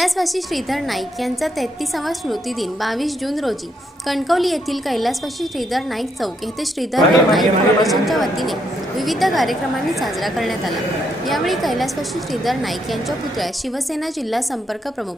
कैलासवासी श्रीधर नाईक यांचा 33वा स्मृतिदिन 22 जून रोजी कणकवली येथील कैलासवासी श्रीधर नाईक चौक येथे श्रीधर नाईक फाउंडेशनच्या वतीने विविध कार्यक्रमांनी साजरा करण्यात आला। यावेळी कैलासवासी श्रीधर नाईक यांच्या पुतळ्यास शिवसेना जिल्हा संपर्क प्रमुख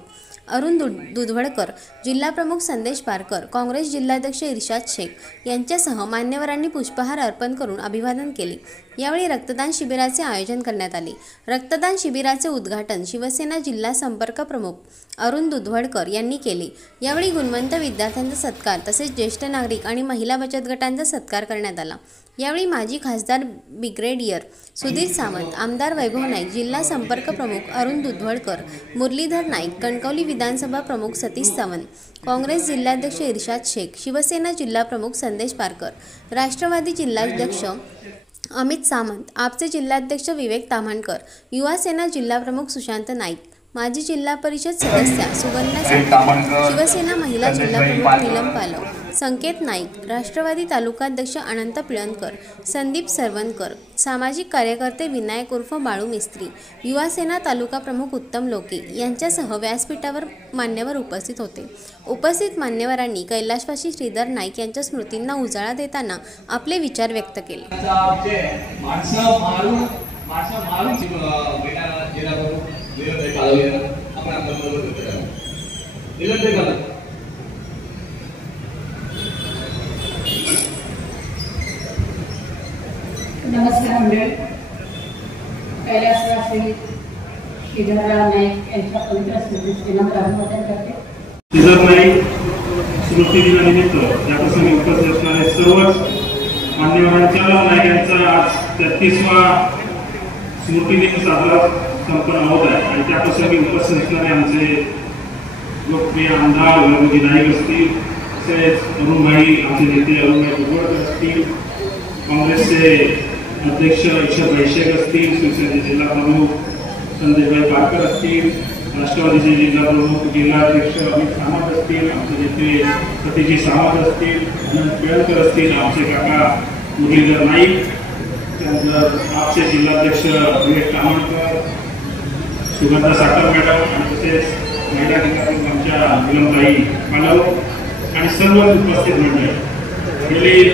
अरुण दुधवडकर, जिल्हा प्रमुख संदेश पारकर, काँग्रेस जिल्हाध्यक्ष इर्शाद शेख यांच्यासह मान्यवरांनी पुष्पहार अर्पण करून अभिवादन केले। यावेळी रक्तदान शिबिराचे आयोजन करण्यात आले। रक्तदान शिबिराचे उद्घाटन शिवसेना जिल्हा संपर्क प्रमुख अरुण दुधवडकर यांनी केले। यावेळी गुणवंत विद्यार्थ्यांचा सत्कार तसेच ज्येष्ठ नागरिक आणि महिला बचत गटांचा सत्कार करण्यात आला। यावेळी माजी खासदार ब्रिगेडियर सुधीर सावंत, आमदार वैभव नाईक, जिल्हा संपर्क प्रमुख अरुण दुधवडकर, मुरलीधर नाईक, कणकवली विधानसभा प्रमुख सतीश सावंत, काँग्रेस जिल्हाध्यक्ष इर्शाद शेख, शिवसेना जिल्हा प्रमुख संदेश पारकर, राष्ट्रवादी जिल्हाध्यक्ष अमित सामंत, आपचे जिल्हाध्यक्ष विवेक ताम्हणकर, युवा सेना जिल्हा प्रमुख सुशांत नाईक, माजी जिल्हा परिषद सदस्या सुगंधा सावंत, शिवसेना महिला जिल्हा प्रमुख नीलम पालव, संकेत नाईक, राष्ट्रवादी तालुकाध्यक्ष अनंत पिळणकर, संदीप सरवणकर, सामाजिक कार्यकर्ते विनायक उर्फ बाळू मिस्त्री, युवा सेना तालुका प्रमुख उत्तम लोके यांच्यासह व्यासपीठावर मान्यवर उपस्थित होते। उपस्थित मान्यवरांनी कैलासवासी श्रीधर नाईक यांच्या स्मृतींना उजाळा देताना आपले विचार व्यक्त केले। नमस्कार मंडळी, कैलासवासी श्रीधरराव नाईक यांच्या पवित्र स्मृतिदिनाला अभिवादन करते। श्रीधर नाईक स्मृती दिनानिमित्त या प्रसंगी उपस्थित असणारे सर्वच मान्यवरांच्या नाईक यांचा आज 33वा स्मृतिदिन साजरा संपन्न होत आहे आणि त्या प्रसंगी उपस्थित असणारे आमचे लोकप्रिय आमदार वैभवजी नाईक असतील, तसेच अरुणभाई आमचे नेते अरुणभाई दुधवडकर असतील, काँग्रेसचे अध्यक्ष इर्शाद शेख असतील, शिवसेनेचे जिल्हा प्रमुख संदेशभाई पारकर असतील, राष्ट्रवादीचे जिल्हा प्रमुख जिल्हाध्यक्ष अमित सामंत असतील, आमचे नेते सतीश सावंत असतील, अनंत पिळणकर असतील, आमचे काका मुरलीधर नाईक, त्यानंतर आपचे जिल्हाध्यक्ष विवेक ताम्हणकर, सुगंधा साखर मॅडम आणि तसेच महिला जिल्हाप्रमुख आमच्या नीलमताई पालव आणि सर्व उपस्थित मंडळी। गेली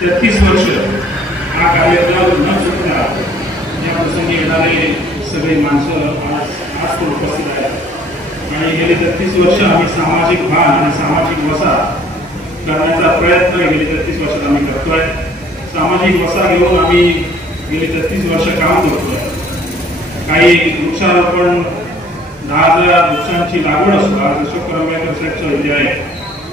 33 वर्ष हा कार्यक्रम न चुकता या प्रसंगी येणारे सगळे माणसं आज उपस्थित आहेत आणि गेली 33 वर्ष आम्ही सामाजिक भान आणि सामाजिक वसा करण्याचा प्रयत्न गेली 33 वर्षात आम्ही करतोय। सामाजिक वसा घेऊन आम्ही गेली 33 वर्ष काम करतोय। काही वृक्षारोपण 10,000 वृक्षांची लागवड असतो, आज अशोक करंबेकर साहेबचं विजय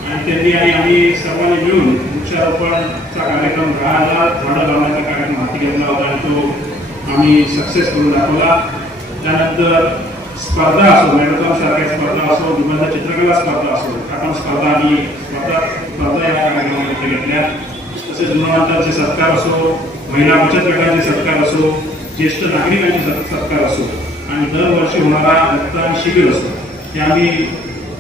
आणि त्यांनी आणि आम्ही सर्वांनी मिळून वृक्षारोपणचा कार्यक्रम 10,000 झाडं लावण्याचा कार्यक्रम हाती घेतला होता आणि तो आम्ही सक्सेस करून दाखवला। त्यानंतर स्पर्धा असो, मॅरेथॉन सारख्या स्पर्धा असो, निबंध चित्रकला स्पर्धा असो, आपण स्पर्धा आणि स्पर्धा या कार्यक्रमामध्ये घेतल्या। तसेच गुणवंतांचे सत्कार असो, महिला बचत गटांचे सत्कार असो, ज्येष्ठ नागरिकांचे सत्कार असो आणि दरवर्षी होणारा रक्तदान शिबिर असो, हे आम्ही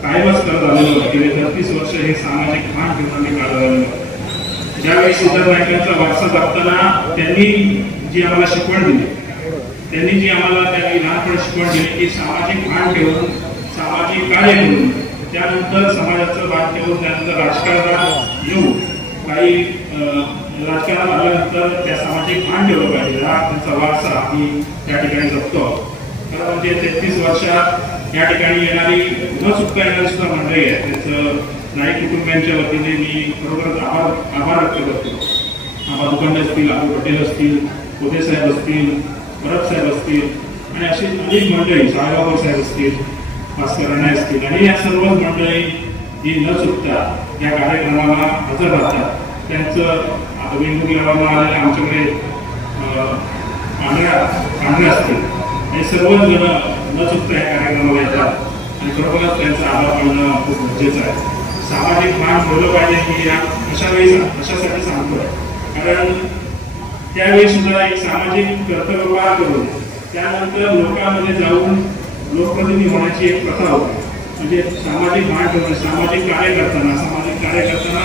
कायमच करत आलेलो आहे। गेले 33 वर्ष हे सामाजिक भान घेऊन आम्ही काढत आलेलो आहे। ज्यावेळी श्रीधर नाईकांचा वारसा जपताना त्यांनी जी आम्हाला शिकवण दिली, त्यांनी जी आम्हाला त्यांनी लहानपणी शिकवण दिली की सामाजिक भान ठेवून सामाजिक कार्य करून त्यानंतर समाजाचं भान ठेवून त्यानंतर राजकारणात येऊन काही राजकारणात आल्यानंतर त्या सामाजिक भान ठेवलं पाहिजे, हा त्यांचा वारसा आम्ही त्या ठिकाणी जपतो। खरं म्हणजे 33 वर्षात या ठिकाणी येणारी न चुकता येणारी सुद्धा मंडळी आहे, त्याचं नाईक कुटुंबियांच्या वतीने मी खरोखरच आभार व्यक्त करतो। आबा दुकांडे असतील, अबू पटेल असतील, कोदे साहेब असतील, भरत साहेब असतील आणि अशी अनेक मंडळी, साहेबाबा साहेब असतील, भास्कर राणे असतील आणि या सर्व मंडळी ही न चुकता या कार्यक्रमाला हजर राहतात। त्यांचं वेगवेगळ्या आलेल्या आमच्याकडे पांढऱ्या असतील हे सर्व जण न चुकता या कार्यक्रमाला येतात आणि खरोखरच त्यांचा आभार मानणं खूप गरजेचं आहे। सामाजिक भान ठेवलं पाहिजे की या अशासाठी सांगतोय, कारण त्यावेळी सुद्धा एक सामाजिक कर्तव्य पार करून त्यानंतर लोकांमध्ये जाऊन लोकप्रतिनिधी होण्याची एक प्रथा होती। म्हणजे सामाजिक भान ठेवणं, सामाजिक कार्य करताना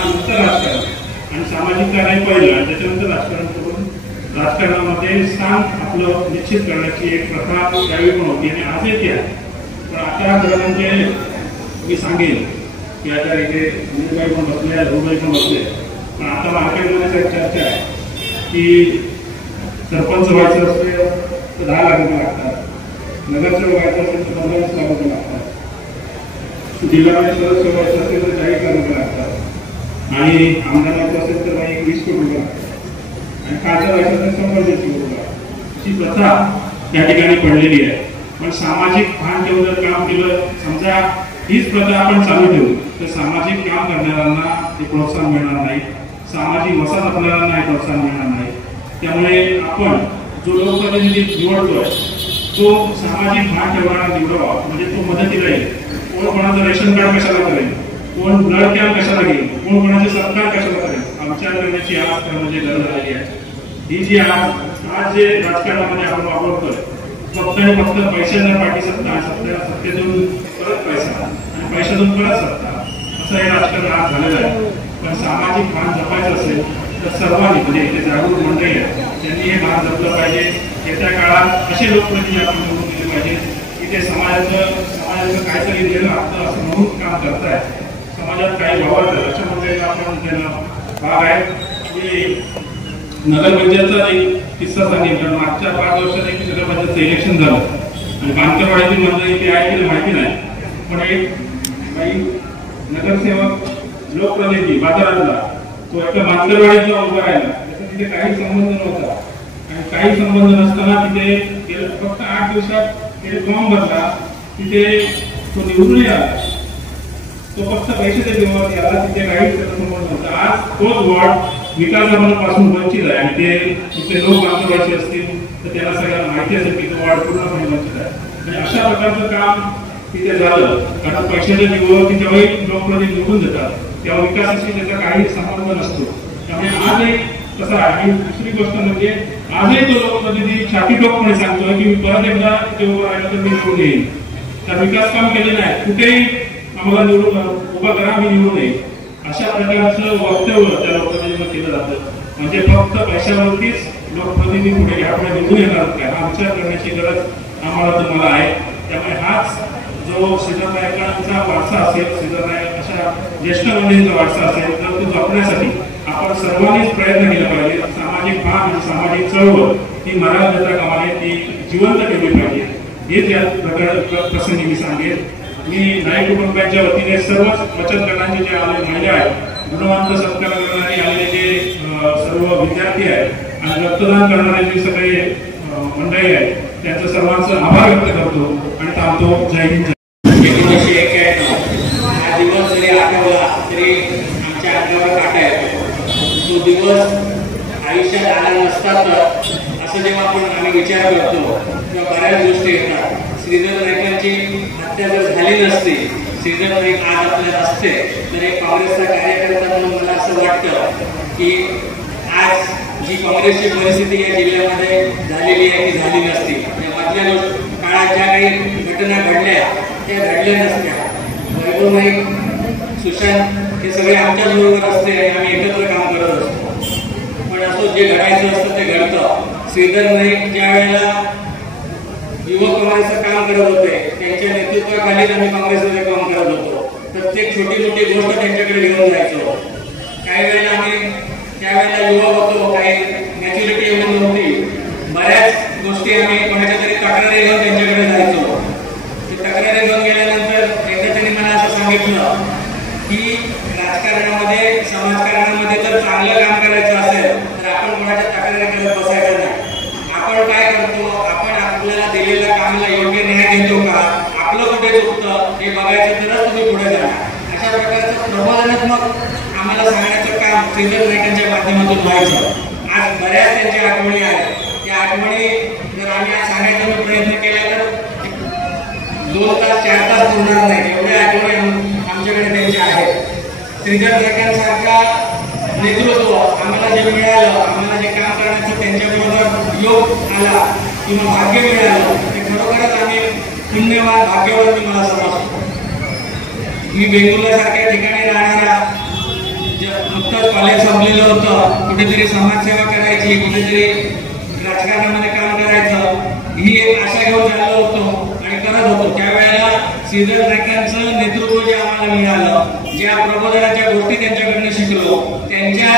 नंतर राजकारण आणि सामाजिक कार्य पहिलं आणि त्याच्यानंतर राजकारण करून राजकारणामध्ये स्थान आपलं निश्चित करण्याची एक प्रथा त्यावेळी पण होती आणि आजही ती आहे। आता खरं म्हणजे मी सांगेन की आता इथे मुंबई पण बसले रुबई पण बसले, पण आता मार्केटमध्ये चर्चा आहे की सरपंच व्हायचं असेल तर 10 लाख रुपये लागतात, नगरसेवक व्हायचं असेल तर 15 लाख रुपये लागतात, जिल्हा सदस्य व्हायचं असेल तर 40 लाख रुपये लागतात, आणि आमदार व्हायचं असेल तर 20 कोटी रुपये लागतात, आणि खासदार व्हायचं असेल तर 100 कोटी रुपये. अशी प्रथा त्या ठिकाणी पडलेली आहे. पण सामाजिक भान ठेवून जर काम केलं, समजा हीच प्रथा आपण चालू ठेवू तर सामाजिक काम करणाऱ्यांना ते प्रोत्साहन मिळणार नाही, सामाजिक वसाहत असणाऱ्यांना हे प्रोत्साहन मिळणार नाही. त्यामुळे आपण जो लोकप्रतिनिधी निवडतोय तो सामाजिक भान ठेवणारा निवडावा, म्हणजे तो मदतीला येईल. कोण कोणाचं रेशन कार्ड कशाला करेल, कोण ब्लड कॅम्प कशाला घेईल, कोण कोणाचे सत्कार कशाला करेल, आमच्या करण्याची आज म्हणजे गरज आलेली आहे. ही जी आज जे राजकारणामध्ये आपण वापरतोय फक्त आणि फक्त पैशाच्या पाठी सत्ता, सत्तेतून परत पैसा आणि पैशातून परत सत्ता, असं हे राजकारण आज झालेलं आहे. पण सामाजिक भान जपायचं असेल तर सर्वांनी, म्हणजे इथे जागरूक मंडळी आहे त्यांनी हे भान जपलं पाहिजे. येत्या काळात असे लोकप्रतिनिधी आपण निवडून दिले पाहिजे की ते समाजाचं काहीतरी दिलं आपलं असं म्हणून काम करताय, समाजात काही वावरतात अशा मंडळीला आपण त्यांना भाग आहे. की नगरपंचायतचा एक किस्सा सांगेल, कारण मागच्या 5 वर्षात एक नगरपंचायतचं इलेक्शन झालं आणि बांधकरवाड्यातील मंडळी ते आहे की माहिती नाही, पण एक बाई नगरसेवक लोकप्रतिनिधी बाजारातला तो एका बांधकरवाड्याचा उभा राहिला, त्याचा तिथे काही संबंध नव्हता, आणि काही संबंध नसताना तिथे फक्त 8 दिवसात ते फॉर्म भरला, तिथे तो निवडून आला, तो फक्त पैशाच्या जीवावरती आला, तिथे काहीच त्याचा संबंध नव्हता. आज तोच वॉर्ड विकासापासून वंचित आहे, आणि ते तिथे लोक बांधवायचे असतील तर त्याला सगळ्यांना माहिती असेल की तो वॉर्ड पूर्णपणे वंचित आहे. आणि अशा प्रकारचं काम तिथे झालं, कारण पैशाच्या जीवावरती जेव्हाही लोकप्रतिनिधी निवडून देतात तेव्हा विकासाशी त्याचा काही संबंध नसतो. त्यामुळे आज एक कसं आहे. आणि दुसरी गोष्ट म्हणजे आजही तो लोकप्रतिनिधी छातीटोकपणे सांगतोय की मी परत एकदा ते उभं राहिलं तर मी निवडून येईन, तर विकास काम केले नाही, कुठेही आम्हाला निवडून उभा करा मी निवडून येईन, अशा प्रकारचं वक्तव्य त्या लोकप्रतिनिधीवर केलं जातं. म्हणजे फक्त पैशावरतीच लोकप्रतिनिधी पुढे आपण निवडून येणार काय हा विचार करण्याची गरज आम्हाला तुम्हाला आहे. त्यामुळे हाच जो सिद्धनायकांचा वारसा असेल, सिद्धनायक अशा ज्येष्ठ मंडळींचा वारसा असेल, तर तो जपण्यासाठी आपण सर्वांनीच प्रयत्न केला पाहिजे. सामाजिक भान आणि सामाजिक चळवळ ही मराठा जत्रा कामाने ती जिवंत ठेवली पाहिजे, हेच या प्रसंगी मी सांगेन. मी नाईक कुटुंबाच्या वतीने सर्वच बचत गटांचे जे आले महिला आहेत, गुणवंत सत्कार करणारे आलेले जे सर्व विद्यार्थी आहेत आणि रक्तदान करणारे जे सगळे मंडळी आहेत, त्यांचं सर्वांचं आभार व्यक्त करतो आणि थांबतो. जय हिंद. 1991 हा दिवस जरी आठवला तरी आमच्या अंगावर काटा येतो. तो दिवस आयुष्यात आला नसता तर असं जेव्हा आम्ही विचार करतो तेव्हा बऱ्याच गोष्टी येतात. श्रीधर नाईकांची हत्या जर झाली नसती, श्रीधर नाईक आज आपल्याला असते, तर एक काँग्रेसचा कार्यकर्ता म्हणून मला असं वाटतं की आज जी काँग्रेसची परिस्थिती या जिल्ह्यामध्ये झालेली आहे ती झाली नसती. मधल्या काळात ज्या काही घटना घडल्या त्या घडल्या नसत्या. वैभव नाईक, सुशांत हे सगळे आमच्याच बरोबर असते आणि आम्ही एकत्र काम करत असतो. पण असं जे घडायचं असतं ते घडतं. श्रीधर नाईक ज्या वेळेला युवक काँग्रेसचं काम करत होते, त्यांच्या नेतृत्वाखालीच आम्ही काँग्रेसमध्ये काम करत होतो. प्रत्येक छोटी मोठी गोष्ट त्यांच्याकडे घेऊन जायचो. काही वेळेला आम्ही त्यावेळेला युवक होतो, काही मॅच्युरिटी एवढी नव्हती, बऱ्याच गोष्टी आम्ही कोणाच्या तरी तक्रारी घेऊन त्यांच्याकडे जायचो. तक्रारी घेऊन गेल्यानंतर एकदा त्यांनी मला असं सांगितलं की राजकारणामध्ये, समाजकारणामध्ये जर चांगलं काम करायचं असेल तर आपण कोणाच्या तक्रारी करत बसायचं नाही. आपण काय करतो, आपण आपल्याला दिलेल्या कामाला योग्य न्याय देतो का, आपलं कुठे चुकतं हे बघायचं, तरच तुम्ही पुढे जाणार. अशा प्रकारचं प्रबोधनात्मक आम्हाला सांगण्याचं काम श्रीधर नाईकांच्या माध्यमातून व्हायचं. आज बऱ्याच त्यांच्या आठवणी आहेत. त्या आठवणी जर आम्ही आज सांगायचा प्रयत्न केला तर 2 तास 4 तास होणार नाही, एवढ्या आठवणी आमच्याकडे त्यांच्या आहेत. श्रीधर नाईकांसारखा नेतृत्व आम्हाला जे मिळालं, आम्हाला जे काम करण्याचं त्यांच्याबरोबर योग आला किंवा भाग्य मिळालं, ते खरोखरच आम्ही पुण्यवान, भाग्यवान मी मला समजतो. मी बेंगुर्लासारख्या ठिकाणी राहणारा, नुकतंच कॉलेज संपलेलं होतं, कुठेतरी समाजसेवा करायची, कुठेतरी राजकारणामध्ये काम करायचं, ही एक आशा घेऊन चाललो होतो. आणि करत होतो त्यावेळेला श्रीधर नाईकांचं नेतृत्व जे आम्हाला मिळालं, ज्या प्रबोधनाच्या गोष्टी त्यांच्याकडनं शिकलो, त्यांच्या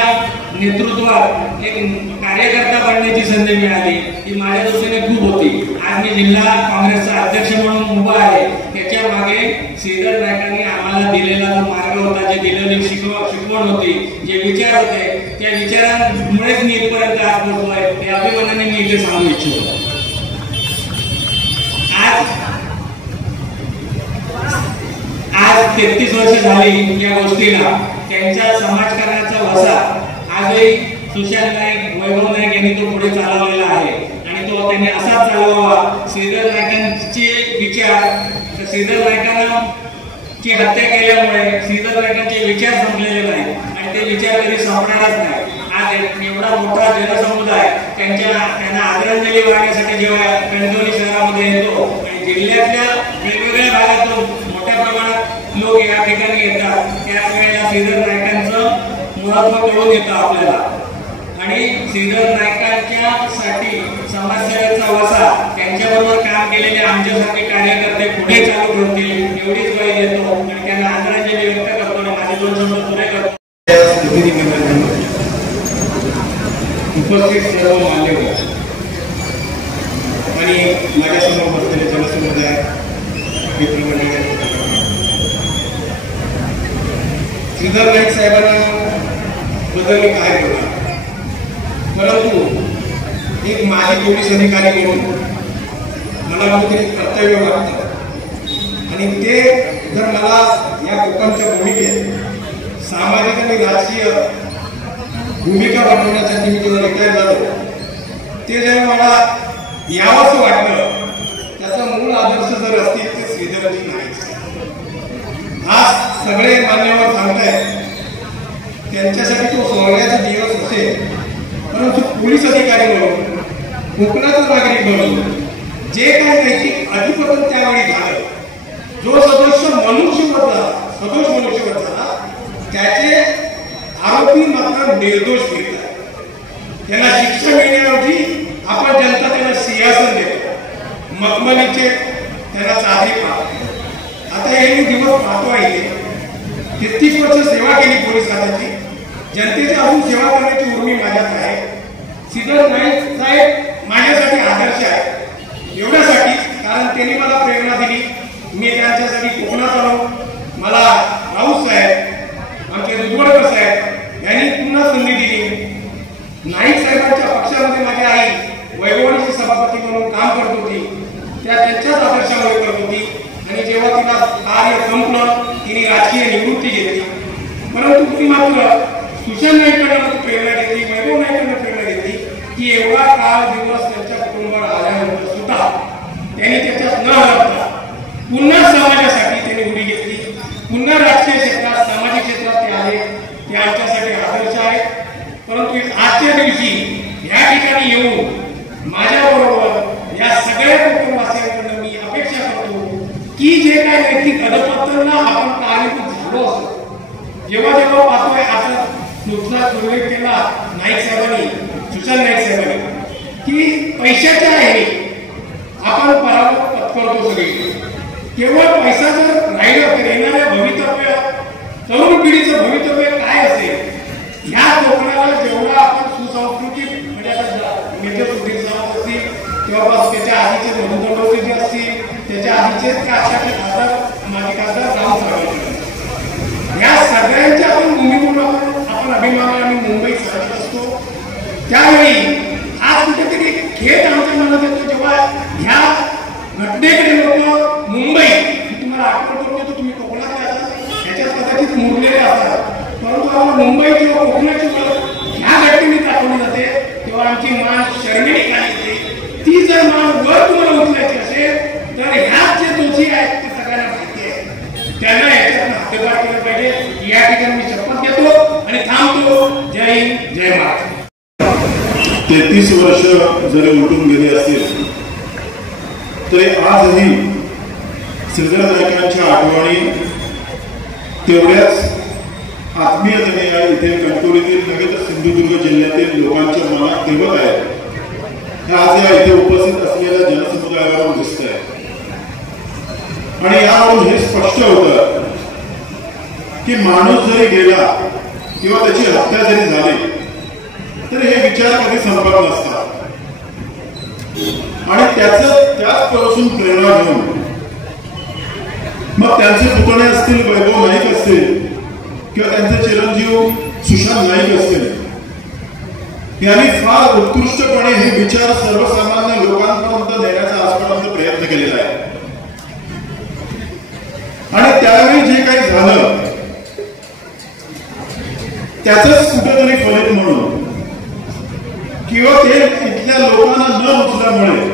नेतृत्वात एक कार्यकर्ता बनण्याची संधी मिळाली, ही माझ्या दृष्टीने खूप होती. आज मी जिल्हा काँग्रेसचा अध्यक्ष म्हणून उभा आहे. त्याच्या मागे श्रीधर नाईकांनी आम्हाला दिलेला जो मार्ग होता, जे दिलेली शिकवण होती, जे विचार होते, त्या विचारांमुळेच मी इथपर्यंत आज पोहोचलोय. त्या अभिमानाने मी इथे सांगू इच्छितो. आज 33 वर्ष झाली या गोष्टीला. त्यांच्या समाजकारणाचा वसा आजही सुशांत नाईक, वैभव नाईक यांनी तो पुढे चालवलेला आहे आणि तो त्यांनी असाच चालवावा. श्रीधर नाईकांचे विचार, श्रीधर नाईकांची हत्या केल्यामुळे श्रीधर नाईकांचे विचार संपलेले नाही आणि ते विचार कधी संपणारच नाही. आज एवढा मोठा जनसमुदाय त्यांना आदरांजली वाहण्यासाठी जेव्हा कणकवली शहरामध्ये येतो आणि जिल्ह्यातल्या वेगवेगळ्या भागातून मोठ्या प्रमाणात लोक या ठिकाणी येतात, त्याच वेळेला श्रीधर नाईकांचं महत्व कळून येतं आपल्याला. आणि श्रीधर नाईकांच्या साठी समाजसेवेचा वसा, त्यांच्याबरोबर काम केलेले आमच्यासारखे कार्यकर्ते पुढे चालू ठेवतील एवढीच वेळ येतो आणि त्यांना आदरांजली व्यक्त करतो आणि माझे 2 शब्द पुरे करतो. उपस्थित सर्व मान्यवर आणि माझ्यासमोर बसलेले जनसमुदाय मित्रमंडळी, श्रीधर नाईक साहेबांना बद्दल मी काय बोलणार, परंतु एक माजी पोलीस अधिकारी म्हणून मला कुठेतरी कर्तव्य वाटतं आणि ते जर मला या लोकांच्या भूमिकेत सामाजिक आणि राजकीय भूमिका बनवण्यासाठी मी जेव्हा रिटायर झालो, ते जेव्हा मला यावंसं वाटलं, त्याचा मूळ आदर्श जर असतील ते श्रीधरजी नाईक. आज सगळे मान्यवर सांगतायत त्यांच्यासाठी तो स्वर्गाचा दिवस असेल, परंतु पोलीस अधिकारी म्हणून, कोकणाचा नागरिक म्हणून जे काही नैतिक अधिपतन त्यावेळी झालं, जो सदोष मनुष्यवध झाला, त्याचे आरोपी मात्र निर्दोष मिळतात. त्यांना शिक्षा मिळण्याऐवजी आपण जनता त्यांना सिंहासन देतो, मखमलीचे त्यांना चादरी पाहतो. आता हे दिवस पाहतो आहे. 33 वर्ष सेवा केली पोलीस खात्याची, जनतेची अजून सेवा करण्याची उर्मी माझ्यात आहे. श्रीधर नाईक साहेब माझ्यासाठी आदर्श आहे, एवढ्यासाठी कारण त्यांनी मला प्रेरणा दिली. मी त्यांच्यासाठी कोकणात आलो. मला राऊत साहेब, आमचे दुधवडकर साहेब यांनी पुन्हा संधी दिली. नाईक साहेबांच्या पक्षामध्ये माझी आई वैभवणीची सभापती म्हणून काम करत होती, त्या त्यांच्याच आदर्शामुळे करत होती आणि जेव्हा तिला कार्य संपलं तिने राजकीय निवृत्ती घेतली. परंतु ती मात्र सुशांत नाईकांना प्रेरणा घेतली, वैभव नाईकांना प्रेरणा घेतली की एवढा काळ दिवस त्यांच्या कुटुंबावर आल्यानंतर सुद्धा त्यांनी त्याच्यात न हरवता पुन्हा समाजासाठी त्यांनी उडी घेतली. पुन्हा राजकीय क्षेत्रात, सामाजिक क्षेत्रात ते आले. ते आमच्यासाठी आदर्श आहेत. परंतु आजच्या दिवशी या ठिकाणी येऊन माझ्याबरोबर या सगळ्या कुटुंबवासियांकडून मी अपेक्षा करतो की जे काय नैतिक अधपतनाला आपण कारणीभूत झालो असतो, जेव्हा जेव्हा पाहतोय आता नुकताच उल्लेख केला नाईक साहेबांनी, सुशांत नाईक साहेबांनी, की पैशाच्या आहे आपण पराभव पत्करतो सगळी. केवळ पैसा जर राहिलं तर येणाऱ्या भवितव्य, तरुण पिढीचं भवितव्य काय असेल, ह्या कोकणाला जेवढा आपण सुसंस्कृतिक म्हणजे आता नेते सुधीर सावंत असतील किंवा त्याच्या आधीचे मधुदंडवते जे असतील, त्याच्या आधीचे आशाचे खासदार, माजी खासदार राम साहेब, या सगळ्यांच्या आपण भूमिकेतून आपण अभिमानाने मुंबईत सरकत असतो. त्यावेळी आज कुठेतरी खेळ आमच्या मनात येतो जेव्हा ह्या घटनेकडे लोक मुंबई, तुम्हाला आठवण करून देतो, तुम्ही कोकणातले असतात, ह्याच्यात कदाचित मुरलेले असतात, परंतु आम्हाला मुंबई किंवा कोकणाची ह्या घटनेने दाखवली जाते तेव्हा आमची मान शर्मिणी खाली येते. ती जर मान वर तुम्हाला उचलायची असेल तर ह्यात जे दोषी आहेत ते सगळ्यांना माहिती आहे, त्यांना याच्यातून हद्दपार केलं पाहिजे. या ठिकाणी मी शपथ घेतो आणि थांबतो. जय हिंद, जय महाराष्ट्र. 33 वर्ष जरी उलटून गेली असतील तरी आजही श्रीधर नाईकांच्या आठवणी तेवढ्याच आत्मीयतेने इथे कणकवलीतील नव्हे तर सिंधुदुर्ग जिल्ह्यातील लोकांच्या मनात ठेवत आहेत. हे आज या इथे उपस्थित असलेल्या जनसमुदायावर दिसत आहे. आणि यावरून हे स्पष्ट होतं की माणूस जरी गेला किंवा त्याची हत्या जरी झाली तर हे विचार कधी संपत नसतात आणि त्याचपासून प्रेरणा घेऊन मग त्यांचे पुतणे असतील, वैभव नाईक असतील किंवा त्यांचे चिरंजीव सुशांत नाईक असतील, यांनी फार उत्कृष्टपणे हे विचार सर्वसामान्य लोकांपर्यंत नेण्याचा आजपर्यंत प्रयत्न केलेला आहे. आणि त्यावेळी जे काही झालं त्याचंच कुठेतरी फलित म्हणून किंवा ते इथल्या लोकांना न उचल्यामुळे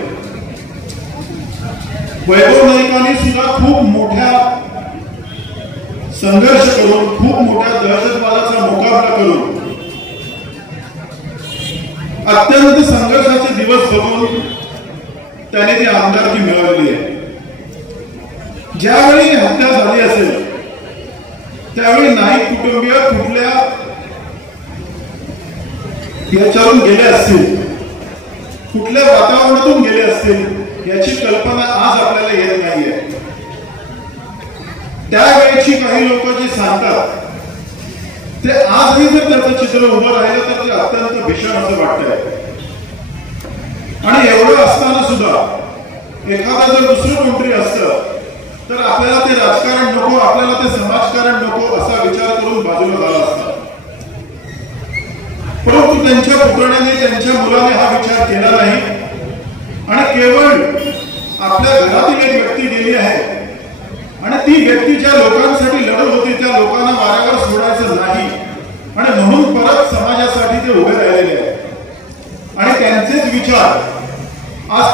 वैभव नाईकांनी सुद्धा खूप मोठ्या संघर्ष करून, खूप मोठ्या दहशतवादाचा मुकाबला करून, अत्यंत संघर्षाचे दिवस बघून त्याने ती आमदारकी मिळवली आहे. ज्यावेळी हत्या झाली असेल त्यावेळी नाईक कुटुंबीय कुठल्या याच्यावरून गेले असतील, कुठल्या वातावरणातून गेले असतील याची कल्पना आज आपल्याला येत नाहीये. त्यावेळेची काही लोक जे सांगतात ते आजही जर त्याचं चित्र उभं राहिलं तर ते अत्यंत भीषण असं वाटतंय. आणि एवढं असताना सुद्धा एखादं जर दुसरं कोणतरी असतं तर आपल्याला ते राजकारण नको, आपल्याला ते समाजकारण नको असा विचार करून बाजूला झाला असता. परंतु त्यांच्या पुतण्याने, त्यांच्या मुलाने हा विचार केला नाही आणि केवळ आपल्या घरातील एक व्यक्ती गेली आहे आणि ती व्यक्ती ज्या लोकांसाठी लढत होती त्या लोकांना वाऱ्यावर सोडायचं नाही आणि म्हणून परत समाजासाठी ते उभे राहिलेले आहेत आणि त्यांचेच विचार आज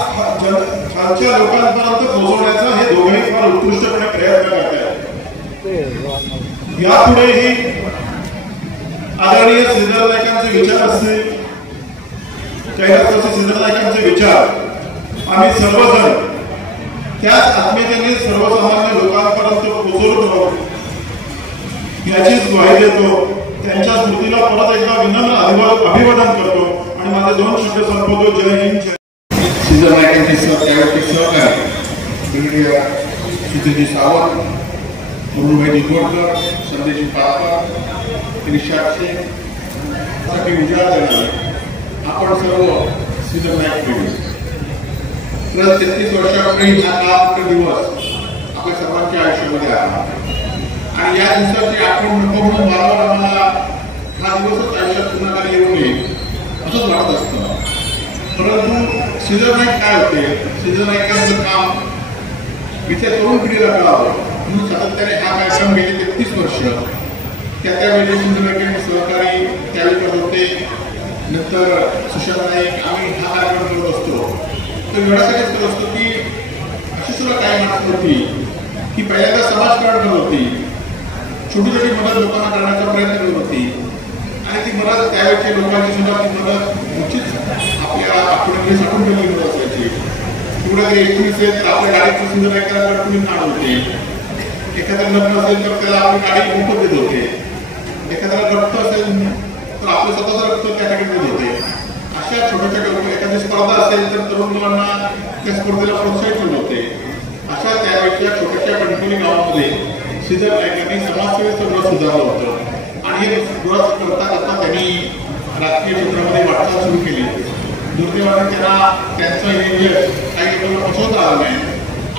खालच्या लोकांपर्यंत पोहोचवण्याचा हे दोघेही फार उत्कृष्टपणे प्रयत्न करत आहेत. यापुढेही आदरणीय श्रीधर नाईकांचे विचार असतील, कैलासवासी श्रीधर नाईकांचे विचार आम्ही सर्वजण त्याच आत्मीयतेने सर्वसामान्य लोकांपर्यंत पोहोचवतो याचीच ग्वाही देतो. त्यांच्या स्मृतीला परत एकदा विनम्र अभिवादन करतो आणि माझे 2 शब्द संपवतो. जय हिंद. श्रीधर नाईकांचे सहकारी सुधीरजी सावंत, मुरुभाई निगोडकर, संदेशजी पारकर, रिशाद शेख साठी उजाड देणारे आपण सर्व श्रीधर नाईक पिढी 33 वर्षापूर्वी हा काळ दिवस आपल्या सर्वांच्या आयुष्यामध्ये आला आणि या दिवसाची आठवण नको म्हणून वारंवार आम्हाला हा दिवसच आयुष्यात पुन्हा कधी येऊ नये असंच वाटत असतं. परंतु श्रीधर नाईक काय होते, श्रीधर नाईकांचं काम इथे तरुण पिढीला कळावं म्हणून सातत्याने हा कार्यक्रम गेले 33 वर्ष त्यावेळी श्रीधर नाईकांचे सहकारी त्यावेळी करत होते. नंतर सुशांत नाईक आम्ही हा कार्यक्रम करत असतो. तर एवढ्यासाठीच करत असतो की अशी सुद्धा काही माणसं होती की पहिल्यांदा समाजकारण करत होती, छोटी छोटी मदत लोकांना करण्याचा प्रयत्न करत होती आणि ती मदत त्यावेळेच्या लोकांची सुद्धा ती मदत निश्चित आपल्या आठवड्यामध्ये साठवून ठेवली मदत असायची. कुठेतरी 19 तर आपल्या गाडीचं श्रीधर नाईकांना तुम्ही नाड होते, एखाद्या लग्न असेल तर त्याला आपली गाडी मोफत देत होते, एखाद्याला रक्त असेल तर आपलं स्वतःचं रक्त त्या ठिकाणी देत होते. अशा छोट्या छोट्या एखादी स्पर्धा असेल तर तरुण मुलांना त्या स्पर्धेला प्रोत्साहित करत होते. अशा त्यावेळेच्या छोट्याशा कणकवली गावामध्ये श्रीधर नाईकांनी समाजसेवेचं व्रत सुधारलं होतं आणि हे व्रत करता करता त्यांनी राजकीय क्षेत्रामध्ये वाटचाल सुरू केली. दुर्दैवाने त्यांना त्यांचं हे काही लोकांना पचवता आलं नाही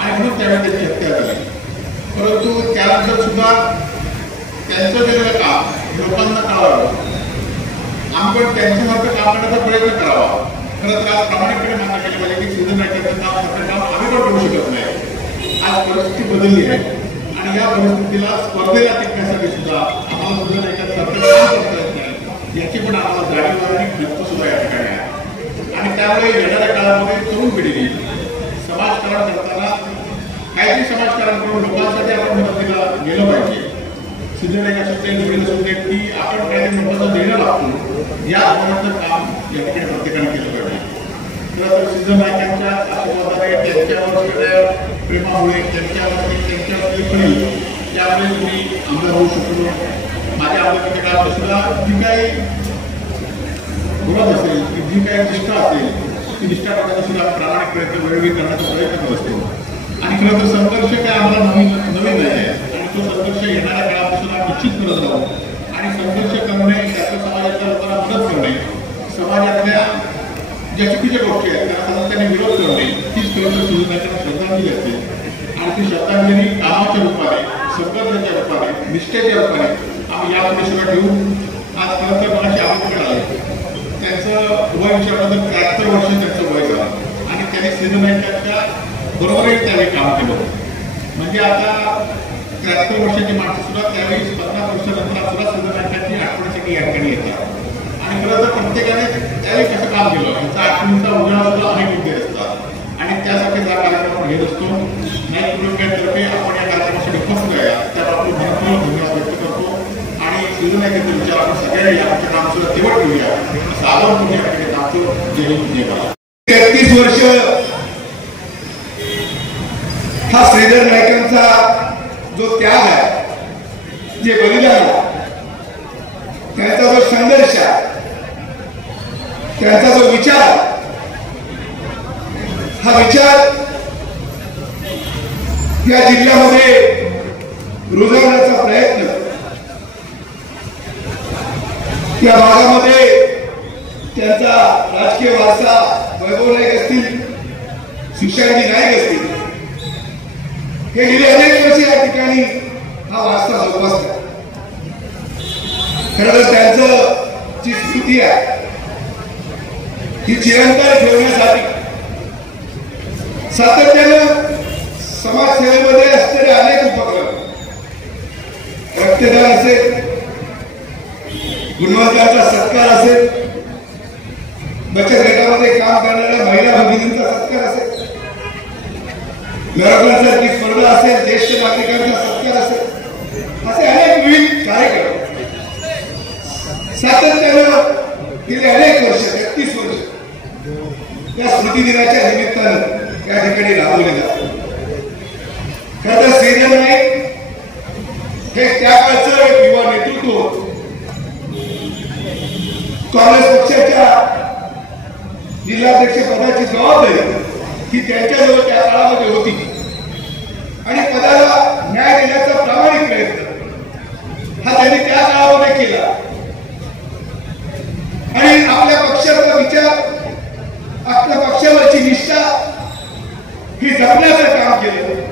आणि म्हणून त्यावेळी त्याची हत्या झाली. परंतु त्यानंतर सुद्धा त्यांचं केलेलं काम लोकांना कळावं, आम्ही पण त्यांच्यासारखं काम करण्याचा प्रयत्न करावा. खरं तर आज प्रामाणिकपणे मान्य केलं पाहिजे की श्रीधर नाईकांचं काम सारखं काम आम्ही पण करू शकत नाही. आज परिस्थिती बदलली आहे आणि या परिस्थितीला स्पर्धेला टिकण्यासाठी सुद्धा आम्हाला श्रीधर नाईकांसारखं काम करता येत नाही याची पण आम्हाला जाणीव आणि खर्च सुद्धा या ठिकाणी आहे. आणि त्यामुळे येणाऱ्या काळामध्ये तरुण पिढीने समाजकारण करताना काहीतरी समाजकारण करून लोकांसाठी आपण मदतीला गेलं पाहिजे. श्रीधर नाईकांचे निवडीला सुद्धा की आपण काहीतरी लोकांचं देणं लागतो या धोरणाचं काम या ठिकाणी प्रत्येकाने केलं पाहिजे. तर श्रीधर नाईकांच्या आशीर्वादाने, त्यांच्यावर प्रेमामुळे, त्यांच्यावरती प्रेम यामुळे तुम्ही आमदार होऊ शकलो. माझ्या आमदारकीच्या काळात सुद्धा जी काही गुणात असेल, जी काही निष्ठा असेल ती निष्ठा करण्याचा सुद्धा प्रामाणिक प्रयत्न वेळोवेळी करण्याचा प्रयत्न करत असतो आणि खरं तर संघर्ष काय आम्हाला नवीन नाही आहे आणि तो संघर्ष येणाऱ्या काळापासून आम्ही निश्चित करत राहू आणि संघर्ष करणे त्याच्या समाजाच्या लोकांना मदत करणे समाजातल्या ज्या चुकीच्या गोष्टी आहेत त्या सातत्याने विरोध करणे तीच खरं तर सुविधांना श्रद्धांजली असते आणि ती श्रद्धांजली कामाच्या रूपाने संघर्षाच्या रूपाने निष्ठेच्या रूपाने आम्ही यापुढे सुद्धा ठेवू. आज खरं तर मला आमंत्रण आलं त्यांचं वय विचारलं 73 वर्ष त्यांचं वय झालं आणि त्यांनी श्रीधरनाईकांच्या बरोबरही त्यावेळी काम केलं. म्हणजे आता 73 वर्षाची माणसं सुद्धा त्यावेळी 50 वर्षानंतर सुद्धा श्रीधरनाईकांची आठवणीसाठी या ठिकाणी येतात आणि खरं तर प्रत्येकाने त्यावेळी कसं काम केलं याचा आठवणीचा उजाळा सुद्धा अनेक मुद्दे असतात आणि त्यासाठी हा कार्यक्रम आपण घेत असतो. नाईक कुटुंबियांतर्फे आपण या कार्यक्रमासाठी उपस्थित आहे त्याबाबतीत मनपूर्वक धन्यवाद व्यक्त करतो आणि श्रीधरनाईकांचे विचार आपण सगळ्यांनी आमच्या काम सुद्धा तेवढ ठेवूया साधन म्हणजे आपल्याकडे नामचं जय हिंद जय भारत. 33 वर्ष हा श्रीधर नाईकांचा जो त्याग आहे जे बलिदान त्यांचा जो संघर्ष त्यांचा जो विचार हा विचार या जिल्ह्यामध्ये रुजवण्याचा प्रयत्न त्या भागामध्ये त्यांचा राजकीय वारसा वैभव नाईक असतील शिक्षाजी नाईक असतील हे गेले अनेक वर्ष या ठिकाणी हा वारसा जोपासतात. खरं तर त्यांचं जी स्मृती आहे ही चिरंतन ठेवण्यासाठी सातत्यानं समाजसेवेमध्ये असलेले अनेक उपक्रम रक्तदान असेल गुणवंतांचा सत्कार असेल बचत गटामध्ये काम करणाऱ्या महिला भगिनींचा सत्कार असेल मॅरेथॉनसारखी स्पर्धा असेल ज्येष्ठ नागरिकांचा सत्कार असेल असे अनेक विविध कार्यक्रम सातत्यानं गेले अनेक वर्ष 33 वर्ष या स्मृती दिनाच्या निमित्तानं या ठिकाणी राबवले जातात. खरं तर श्रीधर नाईक हे त्या काळचं एक युवा नेतृत्व काँग्रेस पक्षाच्या जिल्हाध्यक्ष पदाची जबाबदारी ही त्यांच्याजवळ त्या काळामध्ये होती आणि पदाला न्याय देण्याचा प्रामाणिक प्रयत्न हा त्यांनी त्या काळामध्ये केला आणि आपल्या पक्षाचा विचार आपल्या पक्षावरची निष्ठा ही जपण्याचं काम केलं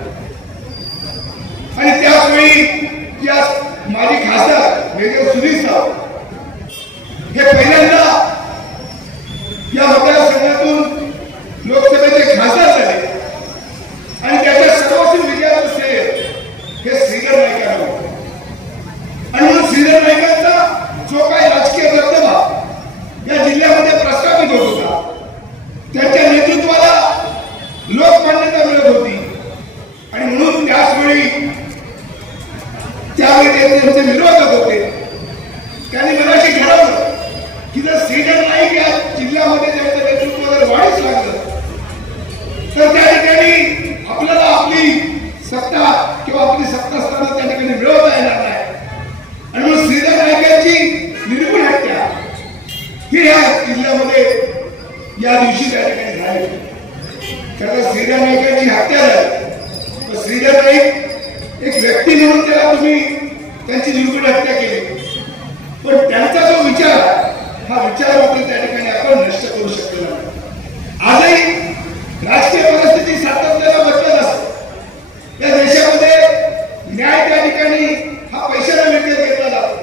आणि त्याचवेळी या माजी खासदार मेजर सुधीर सावंत हे पहिल्यांदा या मतदारसंघातून लोकसभेचे खासदार झाले आणि त्याच्या सर्वस्वी विजयाचं श्रेय हे श्रीधर नाईकांना होतं. आणि म्हणून श्रीधर नाईकांचा जो काही राजकीय दबदबा या जिल्ह्यामध्ये प्रस्थापित होत होता त्यांच्या नेतृत्वाला लोकमान्यता मिळत होती आणि म्हणून त्याचवेळी त्यावेळी त्यांचे विरोधक होते. त्यांनी मनाशी ठरवलं की जर श्रीधर नाईक या जिल्ह्यामध्ये त्यांचं नेतृत्व जर वाढीस लागलं तर त्या ठिकाणी आपल्याला आपली सत्ता किंवा आपली सत्ता स्थान त्या ठिकाणी मिळवता येणार नाही आणि म्हणून श्रीधर नाईकांची निर्गुण हत्या ही या जिल्ह्यामध्ये या दिवशी त्या ठिकाणी झाली. कारण श्रीधर नाईकांची हत्या झाली. श्रीधर नाईक एक व्यक्ती म्हणून त्याला तुम्ही त्यांची निर्गुण हत्या केली पण त्यांचा जो विचार हा विचार मात्र त्या ठिकाणी आपण नष्ट करू शकतो नाही. आजही राजकीय परिस्थिती सातत्यानं बदलत असते. या देशामध्ये न्याय त्या ठिकाणी हा पैशाला विकत घेतला जातो.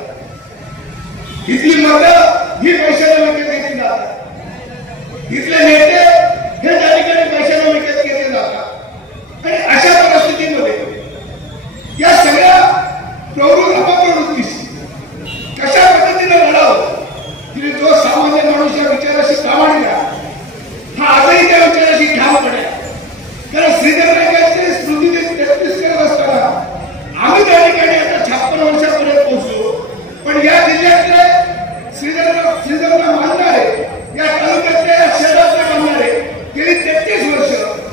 इथली मतं ही पैशाला विकत घेतली जातात. इथले नेते हे त्या ठिकाणी पैशाला विकत घेतले जातात आणि अशा परिस्थितीमध्ये या सगळ्या अपप्रवृत्तीस कशा पद्धतीने लढावं की जो सामान्य माणूस या विचाराशी प्रामाणिक आहे हा आजही त्या विचाराशी ठामपणे आहे. कारण श्रीधर नाईकांची स्मृती 33 करत असताना आम्ही त्या ठिकाणी आता 56 वर्षापर्यंत पोहोचलो पण या जिल्ह्यातले श्रीधरला मानणारे या तालुक्यातल्या या शहरातले मानणारे गेली 33 वर्ष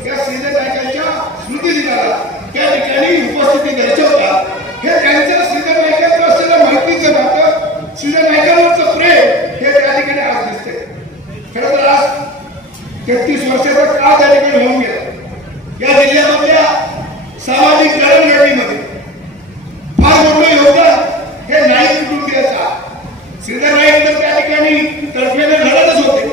या श्रीधर नाईकांच्या स्मृती दिनाला त्या ठिकाणी उपस्थिती दर्शवतात. हे त्यांच्या श्रीधर नाईकांचं असलेलं माहितीचं नातं श्रीधर नाईकांवरचं प्रेम हे त्या ठिकाणी आज दिसते. खरं तर आज 33 वर्षाचा काळ त्या ठिकाणी होऊन गेला या जिल्ह्यामधल्या सामाजिक जडणघडणीमध्ये फार मोठं योगदान हे नाईक कुटुंबियाचा. श्रीधर नाईक तर त्या ठिकाणी तर्फेने लढतच होते,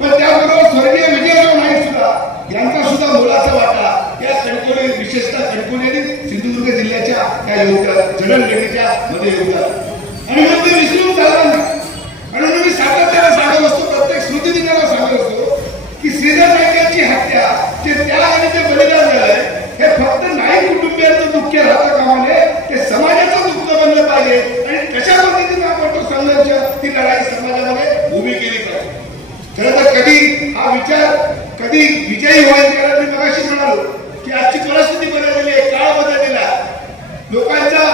पण त्याबरोबर स्वर्गीय विजयराव नाईक सुद्धा यांचा सुद्धा मोलाचा वाटा या कणकवली, विशेषतः कणकवली आणि सिंधुदुर्ग जिल्ह्याच्या या जडणघडणीच्या मध्ये योगदान. आणि मग ते विसरून चालणार नाही. आणि मी सातत्याने सांगत असतो, प्रत्येक स्मृतिदिनाला सांगत असतो की श्रीधर नाईकांची हत्या, ते त्याग आणि ते बलिदान झालंय, हे फक्त नाईक कुटुंबियांचं दुःख राहता कामा नये, ते समाजाचं दुःख बनलं पाहिजे. आणि कशा पद्धतीने आपण तो संघर्ष, ती लढाई समाजामध्ये उभी केली पाहिजे. खरं तर कधी हा विचार कधी विजयी होईल, कारण मी मगाशी म्हणालो की आजची परिस्थिती बदललेली आहे, काळ बदललेला आहे, लोकांचा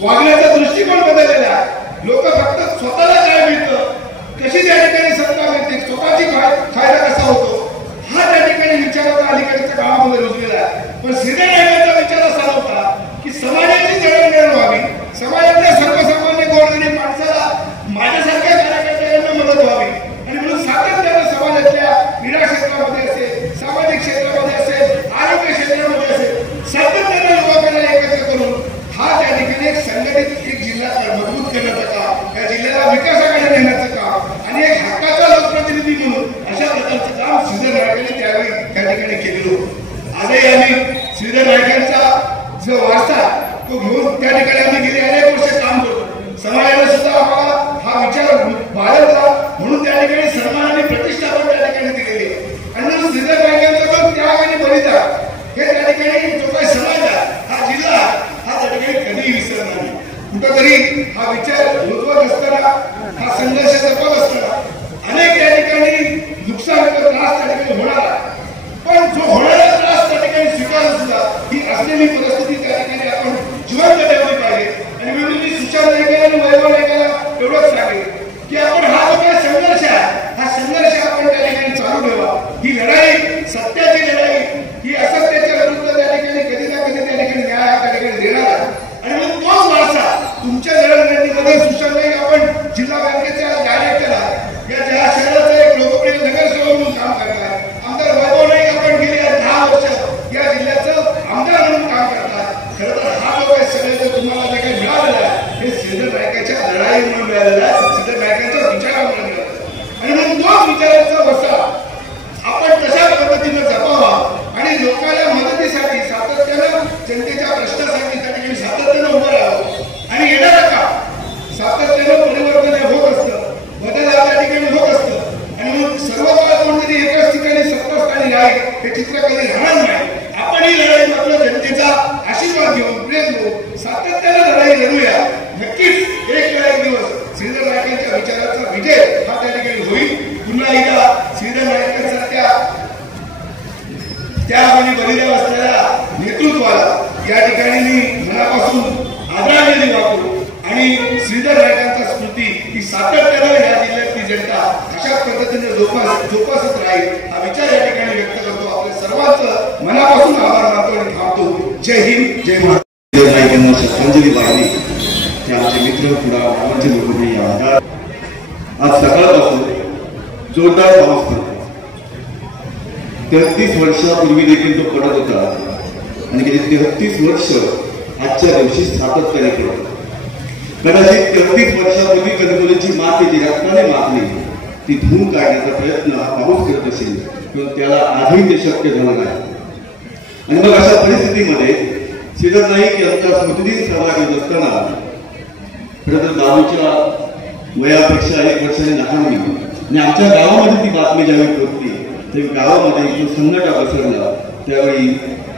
वागण्याचा दृष्टिकोन बदललेला आहे. लोक फक्त स्वतःला काय मिळतं, कशी त्या ठिकाणी सत्ता मिळते, स्वतःची फायदा कसा होतो, हा त्या ठिकाणी विचार आता अलीकडच्या काळामध्ये रुजलेला आहे. पण श्रीधर नाईकांचा विचार असा होता की समाजाची जडणघडण व्हावी, समाजातल्या सर्वसामान्य गोरगरीब माणसाला माझ्यासारख्या कार्यकर्त्यांना मदत व्हावी. आणि म्हणून सातत्यानं समाजातल्या क्रीडा क्षेत्रामध्ये असेल, सामाजिक क्षेत्रामध्ये असेल, आरोग्य क्षेत्रामध्ये असेल, सातत्यानं युवकांना एकत्र करून हा त्या ठिकाणी एक संघटित एक जिल्हा मजबूत करण्याचं काम, या जिल्ह्याला विकासाकडे नेण्याचं काम आणि एक हक्काचा लोकप्रतिनिधी म्हणून अशा प्रकारचं काम श्रीधर नाईकांनी त्यावेळी त्या ठिकाणी केलेलं होतं. आजही आम्ही श्रीधर नाईकांचा जो वारसा तो घेऊन त्या ठिकाणी आम्ही गेली अनेक वर्ष काम करतो. समाजाला सुद्धा आम्हाला हा विचार बाळगला, म्हणून त्या ठिकाणी सन्मान आणि प्रतिष्ठा पण त्या ठिकाणी दिलेली आहे. आणि म्हणून श्रीधर नाईकांचा पण त्याग आणि बलिदान हे त्या ठिकाणी जो काही समाज आहे, हा जिल्हा हा त्या ठिकाणी कधीही विसरणार नाही. कुठंतरी हा विचार रुजवत असताना, हा संघर्ष जपत असताना अनेक त्या ठिकाणी नुकसान त्रास त्या ठिकाणी होणार, पण जो होणारा त्रास त्या ठिकाणी स्वीकारून सुद्धा ही असलेली परिस्थिती त्या ठिकाणी आपण जिवंत ठेवली पाहिजे. आणि म्हणून मी सुशांत नाईकाला आणि वैभव नाईकाला एवढंच सांगेन की आपण हा जो काही संघर्ष आहे, हा संघर्ष आपण त्या ठिकाणी चालू ठेवा. ही लढाई, सत्याची लढाई, ही असत्याच्या विरुद्ध त्या ठिकाणी कधी ना कधी त्या ठिकाणी न्याय त्या ठिकाणी देणार आहे. आणि म्हणून तोच वारसा तुमच्या जडणघडणीमध्ये सुशांत नाईक आपण जिल्हा बँकेच्या डायरेक्टर आहे, या शहराचा एक लोकप्रिय नगरसेवक म्हणून काम करतात. आमदार वैभव नाईक आपण गेली 10 वर्ष या जिल्ह्याचं आमदार म्हणून काम करतात. खरं तर हा जो काही सगळं तुम्हाला जे काही मिळालेलं आहे, हे श्रीधर नाईकांच्या लढाईमुळे मिळालेलं आहे, श्रीधर नाईकांच्या विचारामुळे मिळालेलं आहे. आणि म्हणून तोच विचारांचा वसा आपण तशा पद्धतीने जपावा आणि लोकांना मदतीसाठी सातत्यानं, जनतेच्या प्रश्नासाठी त्या ठिकाणी सातत्यानं उभं राहावं. आणि येणारा का सातत्यानं परिवर्तन होत असतं, बदल त्या ठिकाणी होत असतं. आणि मग सर्व काळ कोणतरी एकाच ठिकाणी सत्तास्थानी राहील हे चित्र कधी राहणार नाही. आपण ही लढाई मात्र जनतेचा आशीर्वाद घेऊन, प्रेम घेऊन सातत्यानं लढाई लढूया. नक्कीच एक ना एक दिवस श्रीधर नाईकांच्या विचाराचा विजय हा त्या ठिकाणी होईल. पुन्हा एकदा श्रीधर नाईकांसारख्या त्याग आणि बलिदान असलेल्या नेतृत्वाला या ठिकाणी मी मनापासून आदरांजली वापरू. आणि श्रीधर नाईकांचा स्मृती ही सातत्यानं या जिल्ह्यातली जनता अशा पद्धतीने जोपासत राहील हा विचार या ठिकाणी व्यक्त करतो. आपल्या सर्वांचं मनापासून आभार मानतो आणि थांबतो. जय हिंद, जय महाराष्ट्र. नाईकांना श्रद्धांजली वाहिली ते आमचे मित्र, पुढा गावांचे लोक. आज सकाळपासून जोरदार पाऊस पडतो. 33 वर्षापूर्वी देखील तो पडत होता आणि गेली 33 वर्ष आजच्या दिवशी सातत्याने पडत. कदाचित 33 वर्षापूर्वी कणकवलीची माती जी रक्ताने मातली ती धुवून काढण्याचा प्रयत्न हा पाऊस करत असेल, पण त्याला आजही ते शक्य झालं नाही. आणि मग अशा परिस्थितीमध्ये श्रीधर नाईक यांचा स्मृतिदिन साजरा करत असताना खरं तर बाबूच्या वयापेक्षा 1 वर्षाने लहान मी आणि आमच्या गावामध्ये ती बातमी ज्यावेळी पोहोचली त्यावेळी गावामध्ये जो सन्नाटा पसरला. त्यावेळी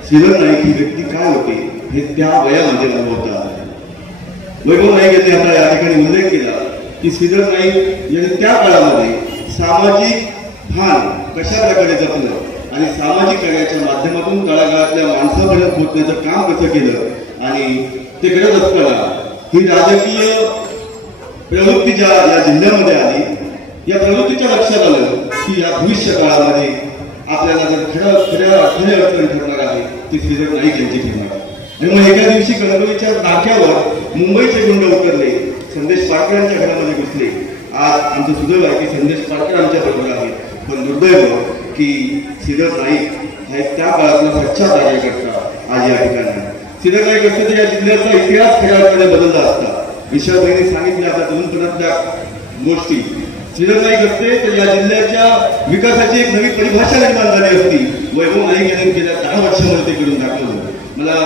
श्रीधर नाईक ही व्यक्ती काय होती हे त्या वयामध्ये अनुभवता. वैभव नाईक यांनी आता या ठिकाणी उल्लेख केला की श्रीधर नाईक यांनी त्या काळामध्ये सामाजिक भान कशा प्रकारे जपलं आणि सामाजिक कार्याच्या माध्यमातून तळागाळातल्या माणसापर्यंत पोहोचण्याचं काम कसं केलं. आणि ते करत असताना ही राजकीय प्रवृत्ती ज्या या जिल्ह्यामध्ये आली, या प्रवृत्तीच्या लक्षात आलं की या भविष्य काळामध्ये आपल्याला जर खऱ्या अडचणी ठरणार आहे ती श्रीधर नाईक यांची ठरणार. आणि मग एका दिवशी कणकवलीच्या नाक्यावर मुंबईचे गुंड उतरले, संदेश पाटकरांच्या घरामध्ये घुसले. आज आमचं सुदैव आहे की संदेश पाटकर आमच्या बरोबर आहे, पण दुर्दैव की श्रीधर नाईक हा त्या काळातला सच्चा कार्यकर्ता आज या ठिकाणी. श्रीधर नाईक असते तर या जिल्ह्याचा इतिहास खऱ्या अर्थाने बदलला असता. विशालभाईने सांगितल्या आता तरुणपणातल्या गोष्टी. श्रीधर नाईक असते तर या जिल्ह्याच्या विकासाची एक नवी परिभाषा निर्माण झाली असती. वैभव नाईक यांनी गेल्या 10 वर्षामध्ये ते करून दाखवलं. मला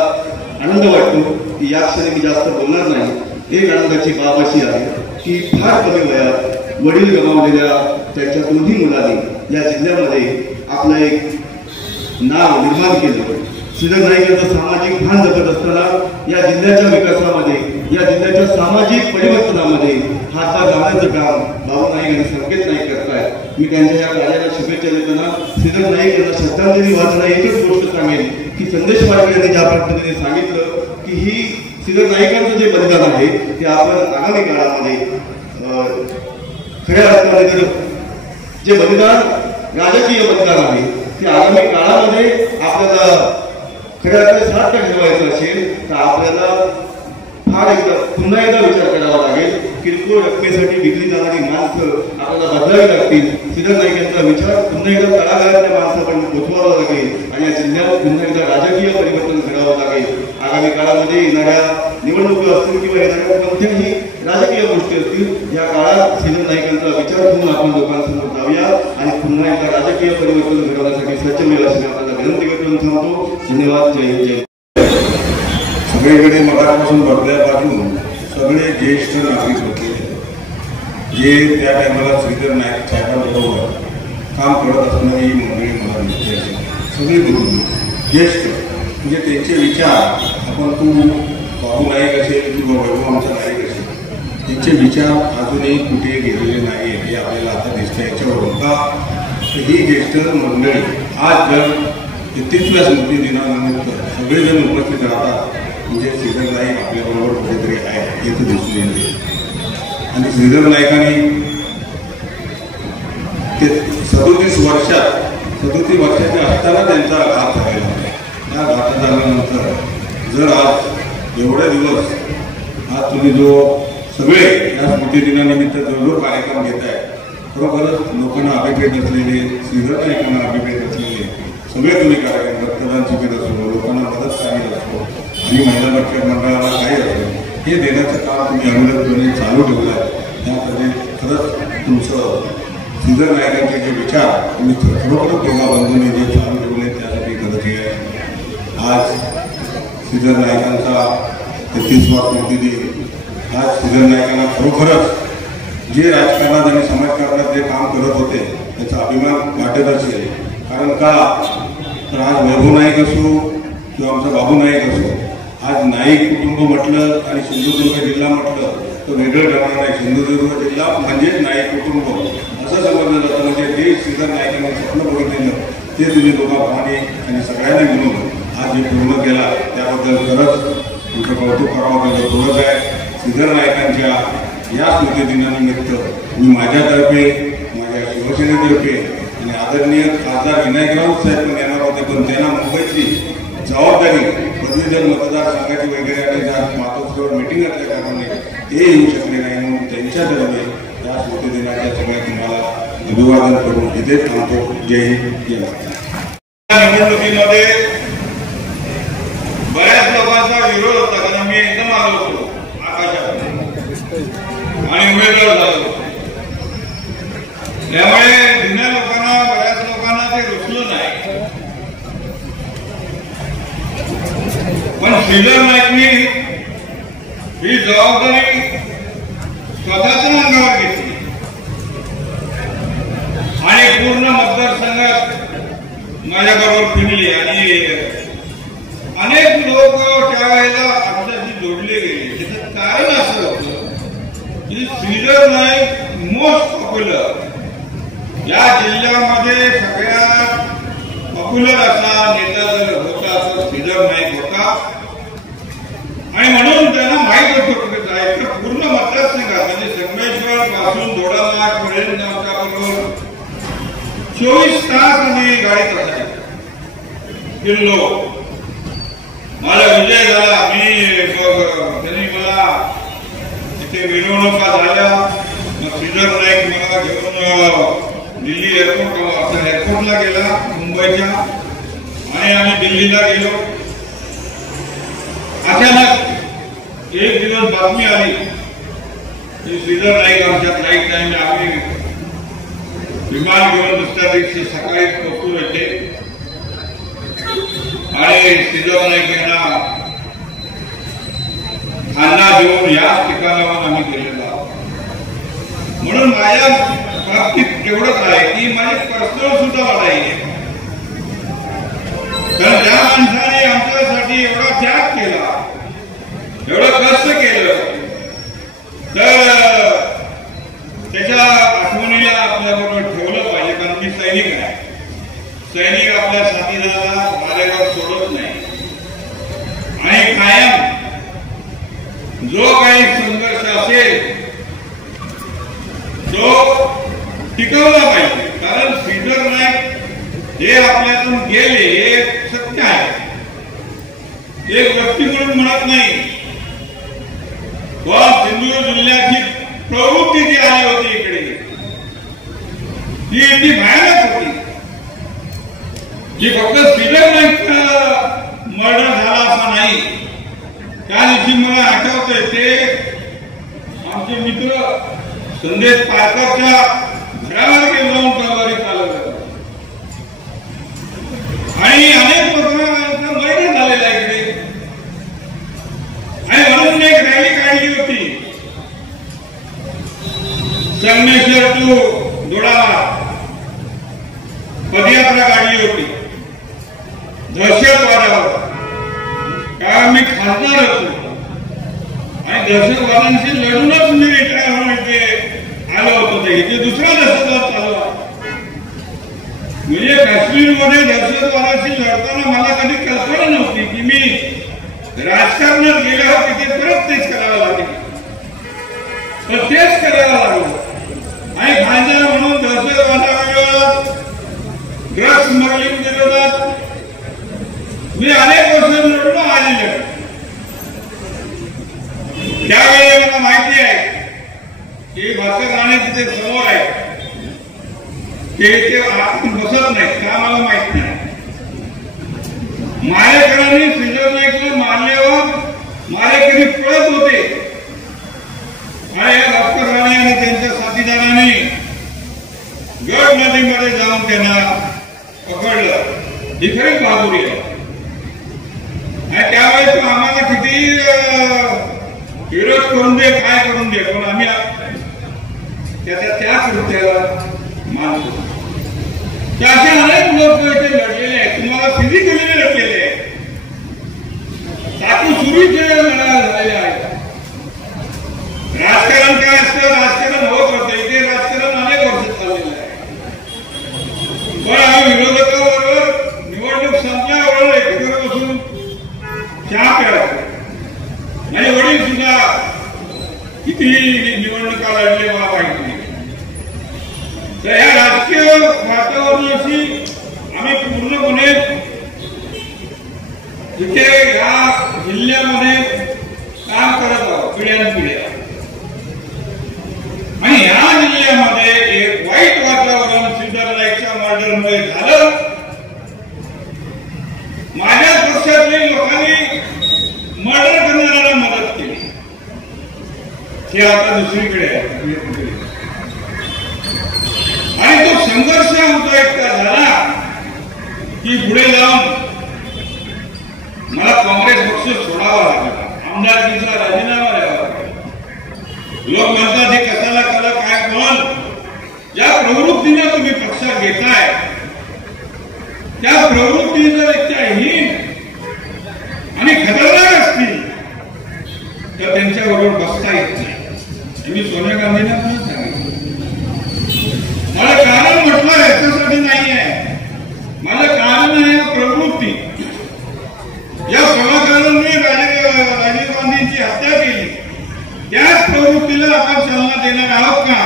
आनंद वाटतो की या क्षणी मी जास्त बोलणार नाही. एक आनंदाची बाब अशी आहे की फार कमी वयात वडील गमावलेल्या त्यांच्या दोन्ही मुलांनी या जिल्ह्यामध्ये आपलं एक नाव निर्माण केलं. श्रीधर नाईक यांचं सामाजिक भान जपत असताना या जिल्ह्याच्या विकासामध्ये, या जिल्ह्याच्या सामाजिक परिवर्तनामध्ये हातभार लावण्याचं काम बाबू नाईक आणि संकेत नाईक करतायत. मी त्यांच्या या कार्याला शुभेच्छा देताना श्रीधर नाईक यांना श्रद्धांजली वाहताना एकच गोष्ट सांगेन की संदेश पारकर यांनी ज्या पद्धतीने सांगितलं की ही श्रीधर नाईकांचं जे बलिदान आहे ते आपण आगामी काळामध्ये खऱ्या अर्थाने तर जे बलिदान राजकीय बलिदान आहे ते आगामी काळामध्ये आपल्याला खऱ्या अर्थाने साध्य ठेवायचं असेल तर आपल्याला पुन्हा एकदा विचार करावा लागेल. किरकोळ रकमेसाठी विकली जाणारी माणसं आपल्याला बदलावी लागतील. श्रीधर नाईक यांचा विचार पुन्हा एकदा तळागाळातल्या माणसापर्यंत पोहोचवावा लागेल आणि या जिल्ह्यात पुन्हा एकदा राजकीय परिवर्तन करावं लागेल. आगामी काळामध्ये येणाऱ्या निवडणुका असतील किंवा येणाऱ्या कोणत्याही राजकीय गोष्टी असतील या काळात श्रीधर नाईकांचा विचार करून आपण लोकांसमोर जाऊया आणि पुन्हा एकदा राजकीय परिवर्तन घडवण्यासाठी सज्ज मिळेल अशी आपल्याला विनंती करून थांबतो. धन्यवाद. जय हिंद. जय. सगळीकडे मगापासून बदल्यापासून सगळे ज्येष्ठ नागरिक होते जे त्या टायमाला श्रीधर नाईक साहेबांबरोबर काम करत असणारी ही मंडळी मला दिसते. सगळी बघून ज्येष्ठ म्हणजे त्यांचे विचार, आपण तू बाबू नाईक असेल किंवा वैभव आमचा नाईक असेल, त्यांचे विचार अजूनही कुठे गेलेले नाही हे आपल्याला आता दिसतं. याच्यावरून का ही ज्येष्ठ मंडळी आज जर 33व्या स्मृती दिनानिमित्त सगळेजण उपस्थित राहतात म्हणजे श्रीधर नाईक आपल्याबरोबर कुठेतरी आहे हे तर दिसून येते. आणि श्रीधर नाईकांनी ते 37 वर्षाच्या असताना त्यांचा घात झालेला होता. त्या घात झाल्यानंतर जर आज एवढे दिवस आज तुम्ही जो सगळे या स्मृती दिनानिमित्त जो कार्यक्रम घेत आहे, खरोखरच लोकांना अभिप्रेत असलेले, श्रीधर नाईकांना अभिप्रेत असलेले सगळे तुम्ही कार्यक्रम, रक्तदान शिबिर असो, लोकांना मदत करणे असो आणि महिला बचत मंडळाला काही असो, हे देण्याचं काम तुम्ही अविरतपणे चालू ठेवलं आहे. त्यामध्ये खरंच तुमचं श्रीधर नाईकांचे जे विचार तुम्ही खरोखरच दोघा बंधूंनी जे चालू ठेवले त्यासाठी खरंच हे आहे. आज श्रीधर नाईकांचा 33वा स्मृती दिन. आज श्रीधर नाईकांना खरोखरच जे राजकारणात आणि समाजकारणात जे काम करत होते त्याचा अभिमान वाटत असेल. कारण का तर आज वैभव नाईक असो किंवा आमचा बाबू नाईक असो, आज नाईक कुटुंब म्हटलं आणि सिंधुदुर्ग जिल्हा म्हटलं तर वेगळं ठरणार नाही. सिंधुदुर्ग जिल्हा म्हणजेच नाईक कुटुंब असं समजलं जातं. म्हणजे जे श्रीधर नाईकांनी स्वप्न बघितलेलं ते तुम्ही लोकांप्रमाणे आणि सगळ्यांनी मिळून आज जे पूर्ण केला त्याबद्दल खरंच तुमचं कौतुक करावं तेवढं थोडंच आहे. श्रीधर नाईकांच्या या स्मृती दिनानिमित्त मी माझ्यातर्फे, माझ्या शिवसेनेतर्फे आणि आदरणीय खासदार विनायक राऊत साहेब पण येणार होते, पण त्यांना मुंबईतली जबाबदारी पदवीधर मतदारसंघाची वगैरे आणि मातोश्रीवर मिटिंग असल्या कारणाने ते येऊ शकले नाही. म्हणून त्यांच्यातर्फे या स्मृती दिनाच्या सगळ्या तुम्हाला अभिवादन करून इथे थांबतो. जय हिंद. जय महाराष्ट्र. निवडणुकीमध्ये बऱ्याच लोकांचा विरोध होता, कारण मी एकदम आलो होतो आकाशात आणि उमेदवार झालो. त्यामुळे जुन्या लोकांना, बऱ्याच लोकांना ते रुचलं नाही. पण श्रीधर नाईकनी ही जबाबदारी स्वतःच्या अंगावर घेतली आणि पूर्ण मतदारसंघात माझ्याबरोबर फिरली आणि अनेक लोक त्यावेळेला आमच्याशी जोडले गेले. त्याचं कारण असं होतं की श्रीधर नाईक मोस्ट पॉप्युलर या जिल्ह्यामध्ये सगळ्यात पॉप्युलर असा नेता जर होता तर श्रीधर नाईक होता. आणि म्हणून त्यांना माहीत होतं कुठे जायचं. पूर्ण मतदारसंघात म्हणजे संगमेश्वर पासून दोडामार्ग पर्यंत आमच्याबरोबर 24 तास आम्ही गाडीत असायचो. गेलो माझा विजय झाला. त्यांनी मला तिथे मिरवणुका झाल्या. मग श्रीधर नाईक मला घेऊन दिल्ली एअरपोर्टला गेला मुंबईच्या, आणि आम्ही दिल्लीला गेलो. अचानक एक दिवस बातमी आली की श्रीधर नाईक आमच्या फ्लाईट टाइम आम्ही विमान घेऊन दुसऱ्या दिवशी सकाळी पोहोचून येते आणि श्रीधर नाईक यांना खाना देऊन याच ठिकाणावर आम्ही गेलेलो आहोत. म्हणून माझ्या बाबतीत एवढंच आहे की माझी पर्सनल सुद्धा वाढाई आहे. कारण ज्या माणसाने आमच्यासाठी एवढा त्याग केला, एवढं कष्ट केलं, तर त्याच्या आठवणीला आपल्याबरोबर ठेवलं पाहिजे. कारण मी सैनिक आहे. सैनिक आपल्या साथीदाराला मारेवर सोडत नाही आणि कायम जो काही संघर्ष असेल तो टिकवला पाहिजे. कारण श्रीधर नाईक हे आपल्यातून गेले हे सत्य आहे. एक व्यक्ती म्हणून म्हणत नाही, पण सिंधुदुर्ग जिल्ह्याची प्रवृत्ती जी आली होती इकडे ती इतकी भयानक होती की फक्त श्रीधर नाईकचा मर्डर झाला असा नाही. त्या दिवशी मला आठवतंय ते आमचे मित्र संदेश पारकरच्या घरावर जाऊन तलवारी चालवलं आणि अनेक लोकांचा मर्डर झालेला इकडे. आणि म्हणून एक रॅली काढली होती संगमेश्वर टू दोडाला, पदयात्रा काढली होती दहशतवादावर. कारण मी खासदार होतो आणि दहशतवाद्यांशी लढूनच मी रिटायर होऊन इथे आलो होतो. इथे दुसरा दहशतवाद चालू आहे. म्हणजे काश्मीरमध्ये दहशतवादाशी लढताना मला कधी कल्पना नव्हती की मी राजकारणात गेल्यावर तिथे परत तेच करावं लागेल. तर तेच करायला लागलं आणि खासदार म्हणून दहशतवादाविरोधात, ड्रग्स स्मगलिंग विरोधात मी अनेक वर्ष लढून आलेले. त्यावेळी मला माहिती आहे की भास्कर राणे तिथे समोर आहे, ते इथे आपण बसत नाही का मला माहित नाही. मारेकरांनी श्रीधर नाईकला मारल्यावर मारेकरी पळत होते आणि या भास्कर राणे आणि त्यांच्या साथीदारांनी गड नदीमध्ये जाऊन त्यांना पकडलं. ही खरीच बहादुरी आहे. आणि त्यावेळेस तो आम्हाला किती विरोध करून दे, काय करून दे, पण आम्ही त्याच्या त्या कृत्याला मानतो. असे अनेक लोक इथे लढलेले आहेत. तुम्हाला फिजिकली लढलेले आहेत. चाकू सुरूचे लढा झालेले आहेत. राजकारण काय असतं, राजकारण होत होतं. इथे राजकारण अनेक वर्ष चाललेलं आहे. पण आम्ही विरोधकाबरोबर निवडणूक संपल्याबरोबर एकत्र बसून चहा प्यायचो. आणि वडील सुद्धा किती निवडणुका लढले मला माहिती नाही. तर या राजकीय वातावरणाशी आम्ही पूर्णपणे इथे या जिल्ह्यामध्ये काम करत आहोत पिढ्यानपिढ्या. आणि या जिल्ह्यामध्ये एक वाईट वातावरण श्रीधर नाईकच्या मर्डरमुळे झालं. माझ्या पक्षातल्या लोकांनी मर्डर करणाऱ्याला मदत केली. हे आता दुसरीकडे आहे. आणि तो संघर्ष आमचा इतका झाला की पुढे जाऊन मला काँग्रेस पक्ष सोडावा लागला. आमदारकीचा राजीनामा द्यावा लागला. लोक म्हणतात हे कशाला कला काय, पण ज्या प्रवृत्तीने तुम्ही पक्षात घेताय त्या प्रवृत्ती जर इतक्याहीन आणि खतरनाक असतील तर त्यांच्याबरोबर बसता येत नाही. मी सोनिया गांधींना पण सांगितलं. मला कारण म्हटलं याच्यासाठी नाही आहे. माझं कारण आहे प्रवृत्ती. या प्रभाकरांनी राजीव गांधींची हत्या केली. त्याच प्रवृत्तीला आपण चालना देणार आहोत का?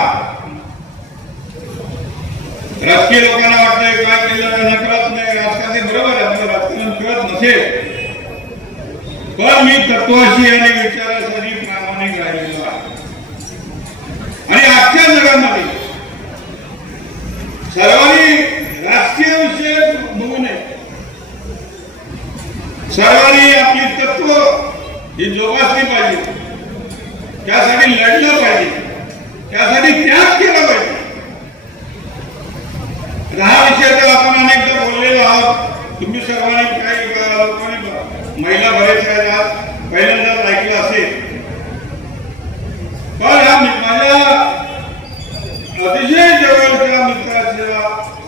राजकीय लोकांना वाटतंय काय केलं नकळत नाही. राजकारणी बरोबर आहे, आपलं राजकारण कळत नसेल, पण मी तत्वाशी आणि विचारासाठी प्रामाणिक राहिलेलो आहे. आणि आजच्या जगामध्ये सर्वांनी राजकीय विषय बघू नये, सर्वांनी आपली तत्व ही जोपासली पाहिजे, त्यासाठी लढलं पाहिजे, त्यासाठी त्याग केला पाहिजे. हा विषय तर आपण अनेकदा बोललेलो आहोत. तुम्ही सर्वांनी काही लोकांनी महिला बरेच आहेत पहिल्यांदाच ऐकलं असेल. पण माझ्या अतिशय जवळच्या मित्राचा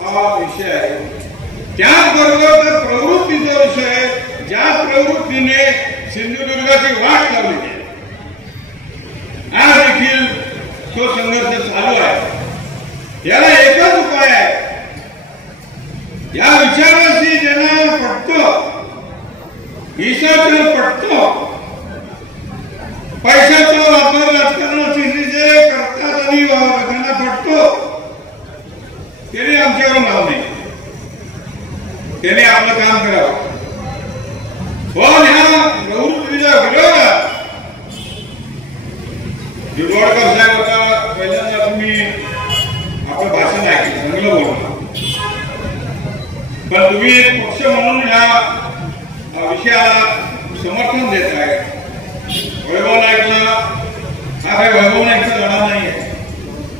हा विषय आहे. त्याचबरोबर तर प्रवृत्तीचा विषय आहे, ज्या प्रवृत्तीने सिंधुदुर्गाची वाट लावली आहे. आज देखील तो संघर्ष चालू आहे. याला एकच उपाय आहे. या विचाराशी ज्यांना पटतो, ईशाचं पटतो, पैशाचा वापर राजकारणाशी जे करतात आणि त्यांना पटतो, त्याने आमच्यावर नाव नाही, त्याने आपलं काम करावं. पण ह्या प्रवृत्तीच्या विरोधात दिडवाडकर साहेब होता, पहिल्यांदा तुम्ही आपलं भाषण ऐकलं, चांगलं बोलला. पण तुम्ही एक पक्ष म्हणून ह्या विषयाला समर्थन देत आहे. वैभव नाईकला हा काही वैभव नाईकचा लढा नाही आहे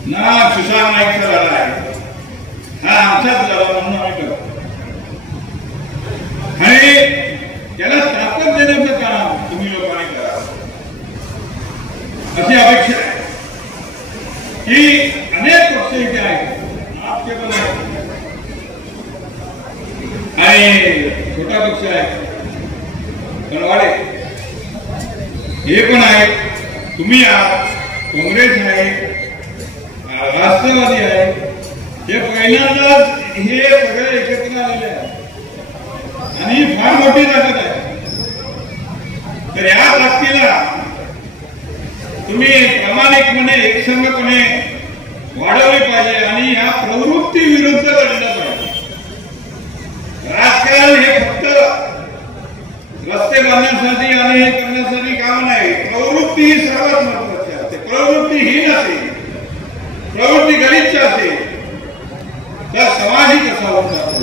ना, सुशांत नाईकचा लढा आहे. हा आमचाच लढा म्हणून आम्ही करतो आणि त्याला ताकद देण्याचं काम तुम्ही लोकांनी करावं अशी अपेक्षा आहे. की अनेक पक्ष इथे आहेत, आपचे पण आहेत आणि छोटा पक्ष आहे, बनवाडे हे पण आहेत, तुम्ही आहात, काँग्रेस आहे, राष्ट्रवादी आहे. हे पहिल्यांदाच हे सगळे एकत्र आलेले आहेत आणि फार मोठी ताकद आहे. तर या ताकदीला तुम्ही प्रामाणिकपणे एकसंघपणे वाढवले पाहिजे आणि या प्रवृत्ती विरुद्ध लढलं पाहिजे. राजकारण हे फक्त रस्ते बांधण्यासाठी आणि हे करण्यासाठी काम नाही. प्रवृत्ती ही सर्वात महत्वाची असते. प्रवृत्ती हीन असेल, प्रवृत्ती गलिच्छ असेल तर समाजही कसा होत जातो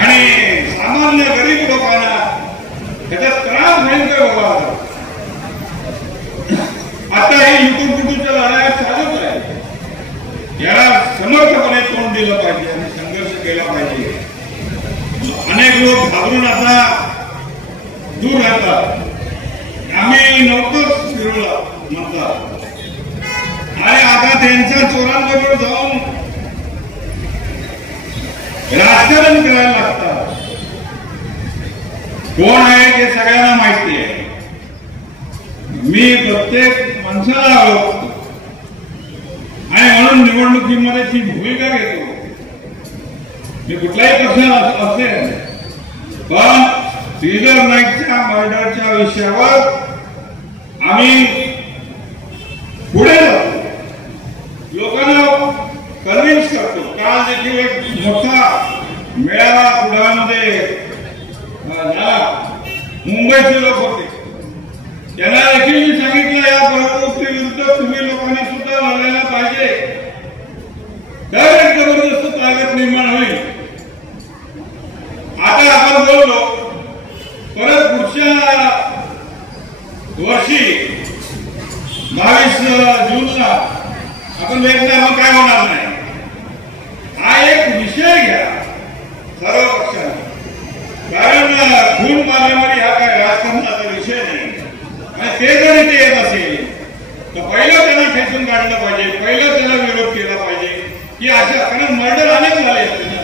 आणि सामान्य गरीब लोकांना त्याचा त्रास भयंकर व्हावा. आता ही युटूबच्या लढाया चालूच आहे. याला समर्थपणे तोंड दिलं पाहिजे आणि संघर्ष केला पाहिजे. अनेक लोक घाबरून आता दूर राहतात. आम्ही नव्हतंच फिरवलं म्हणतात आणि आता त्यांच्या चोरांबरोबर जाऊन राजकारण करायला लागतात. कोण आहे ते सगळ्यांना माहिती आहे. मी प्रत्येक माणसाला ओळखतो आणि म्हणून निवडणुकीमध्ये ती भूमिका घेतो. मी कुठल्याही पक्षाला असेल पण श्रीधर नाईकच्या मर्डरच्या विषयावर आम्ही पुढे जातो, लोकांना कन्व्हिन्स करतो. काल देखील एक मोठा मेळावा पुण्यामध्ये झाला. मुंबईचे लोक होते, त्यांना देखील मी सांगितलं या प्रवृत्ती विरुद्ध तुम्ही लोकांनी सुद्धा लढायला पाहिजे. तर एक जबरदस्त ताकद निर्माण होईल. आता आपण बोललो, परत पुढच्या वर्षी 22 जूनला आपण वेगळा मग काय होणार नाही. हा एक विषय घ्या सर्व पक्षांनी, कारण खून मारामारी हा काय राजकारणाचा विषय नाही. आणि ते जर इथे येत असेल तर पहिलं त्यांना खेचून काढलं पाहिजे, पहिलं त्याला विरोध केला पाहिजे की अशा, कारण मर्डर अनेक झाले असते ना.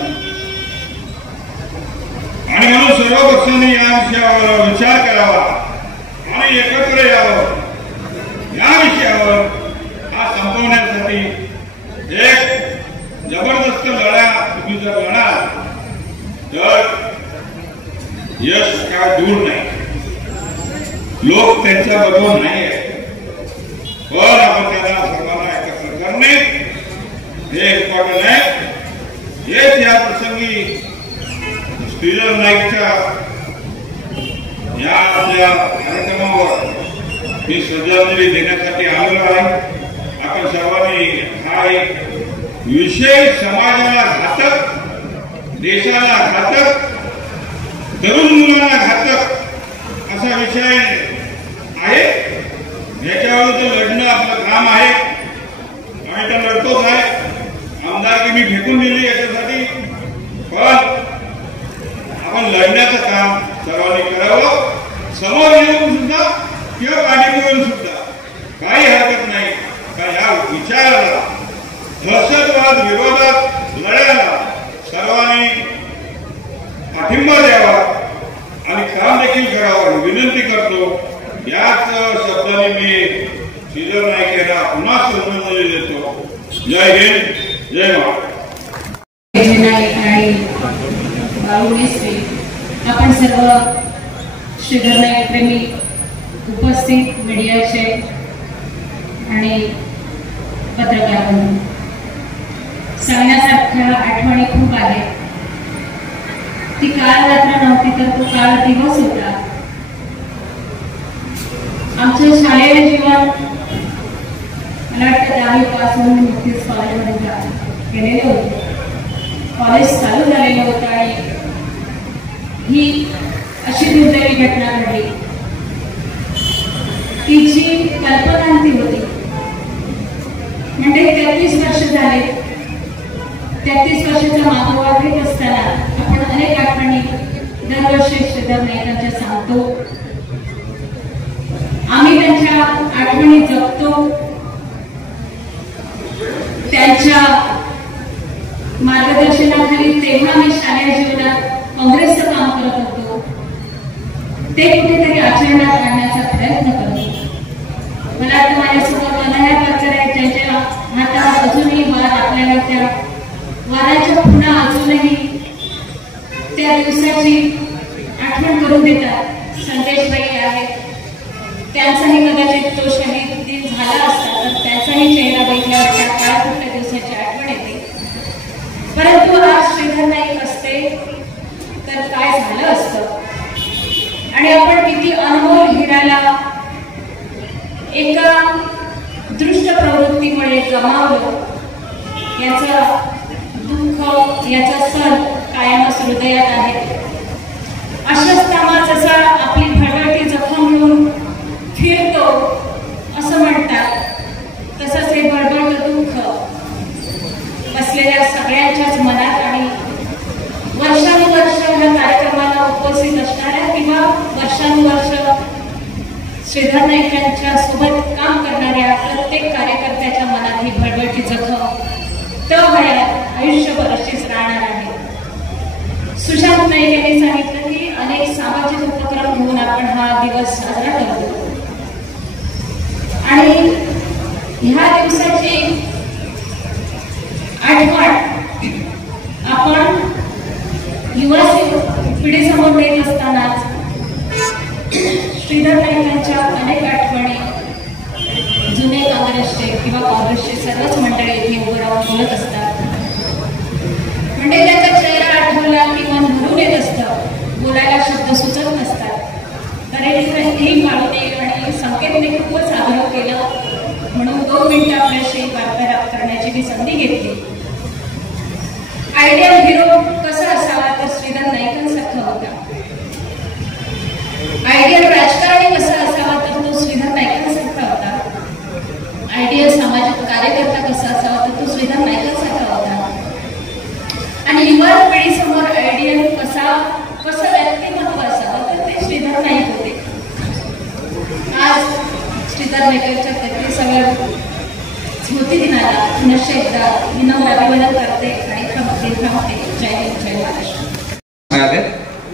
आणि म्हणून सर्व पक्षांनी या विषयावर विचार करावा आणि एकत्र यावं. या विषयावर हा संपवण्यासाठी एक जबरदस्त लढा तुम्ही जर लढाल तर यश काय दूर नाही. लोक त्यांच्या बरोबर नाही आहेत, पण आपण त्यांना सर्वांना एकत्र करणे हे इम्पॉर्टंट आहे. हेच या प्रसंगी श्रीधर नाईकच्या या आपल्या कार्यक्रमावर मी श्रद्धांजली देण्यासाठी आलेलो आहे. आपण सर्वांनी हा एक विषय समाजाला घातक, देशाला घातक, तरुण मुलांना घातक असा विषय आहे. याच्यावर लढणं आपलं काम आहे आणि ते लढतोच आहे. आमदारकी मी फेकून दिली याच्यासाठी, पण आपण लढण्याचं काम सर्वांनी करावं. समोर येऊन सुद्धा किंवा पाठीमागून सुद्धा काही हरकत नाही. का या विचाराला, दहशतवाद विरोधात लढायला सर्वांनी पाठिंबा द्यावा आणि काम देखील करावं विनंती करतो. याच शब्दाने मी श्रीधर नाईक यांना पुन्हा श्रद्धांजली देतो. जय हिंद, जय महाराष्ट्र. आणि बाळूमेश्वरी आपण सर्व श्रीधर नाईक प्रेमी उपस्थित मीडियाचे आणि पत्रकार बंधू, सांगण्यासारख्या आठवणी खूप आहेत. ती काळ रात्र नव्हती तर तो काळ दिवस होता. आमचं शालेय जीवन मला वाटतं 10वी पासून नुकतीच कॉलेजमध्ये गेलेले होते. कॉलेज चालू झालेलं होतं आणि ही अशी दुर्दैवी घटना घडली. तिची कल्पना ती होती. म्हणजे 33 वर्ष झाले. 33 वर्षाचा मागोवा घेत असताना आपण अनेक आठवणी दरवर्षी श्रीधर नाईकांच्या सांगतो. आम्ही त्यांच्या आठवणी जपतो. त्यांच्या मार्गदर्शनाखाली तेव्हा मी शालेय जीवनात काँग्रेसचं काम करत होतो. ते कुठेतरी आचरणात आणण्याचा प्रयत्न करतो. मला वाटतं माझ्यासमोर मनाया पाचर आहेत ज्यांच्या हातात अजूनही वार आपल्याला त्या वाराच्या खुणा अजूनही त्या दिवसाची आठवण करून देतात. संदेशबाई आहेत, त्यांचाही कदाचित तो शहीद दिन झाला असता तर त्यांचाही चेहरा बघितल्यावर त्या काळातल्या दिवसाची आठवण येते. परंतु आज श्रीधर नाईक असते तर काय झालं असतं आणि आपण किती अनमोल हिराला एका दृष्ट प्रवृत्तीमुळे गमावलं याचं दुःख, याचा सण कायमच हृदयात आहे. अशस्तामा जसा आपली भरभरती जखम घेऊन फिरतो असं म्हणतात, तसंच हे भरभरतं दुःख बसलेल्या सगळ्यांच्याच मनात आणि वर्षानुवर्ष ह्या कार्यक्रमाला उपस्थित असणाऱ्या किंवा वर्षानुवर्ष श्रीधर नाईकांच्या सोबत काम करणाऱ्या प्रत्येक कार्यकर्त्याच्या मनात ही भरभरती जखम आयुष्यभर अशीच राहणार आहे. सुशांत नाईक यांनी सांगितलं की अनेक सामाजिक उपक्रम घेऊन आपण हा दिवस साजरा करतो आणि ह्या दिवसाची आठवण आपण युवा पिढीसमोर देत असतानाच श्रीधर नाईकांच्या अनेक आठवणी जुने काँग्रेसचे किंवा काँग्रेसचे सर्वच मंडळी इथे उभं राहून बोलत असतात. म्हणजे त्याचा चेहरा आठवला की मन भरून येत असतं. बोलायला शब्द सुचत नसतात. तरीही माळूने आणि संकेतने खूपच आग्रह केला म्हणून 2 मिनिटं आपल्याशी वार्तालाप करण्याची मी संधी घेतली. आयडियल हिरो कसा असावा तर श्रीधर नाईकांसारखा होता. आयडियल राजकारणी कसा असावा तर तो श्रीधर नाईकांसारखा होता. आयडियल सामाजिक कार्यकर्ता कसा असावा तर तो श्रीधर नाईकांसारखा होता. आणि युवा पिढीसमोर आयडियल कसं व्यक्तिमत्व असावं तर ते श्रीधर नाईक होते. आज श्रीधर नाईकांच्या 33व्या स्मृती दिनाला पुनश्च एकदा विनम्र अभिवादन करते आणि थांबते. जय हिंद, जय Maharashtra.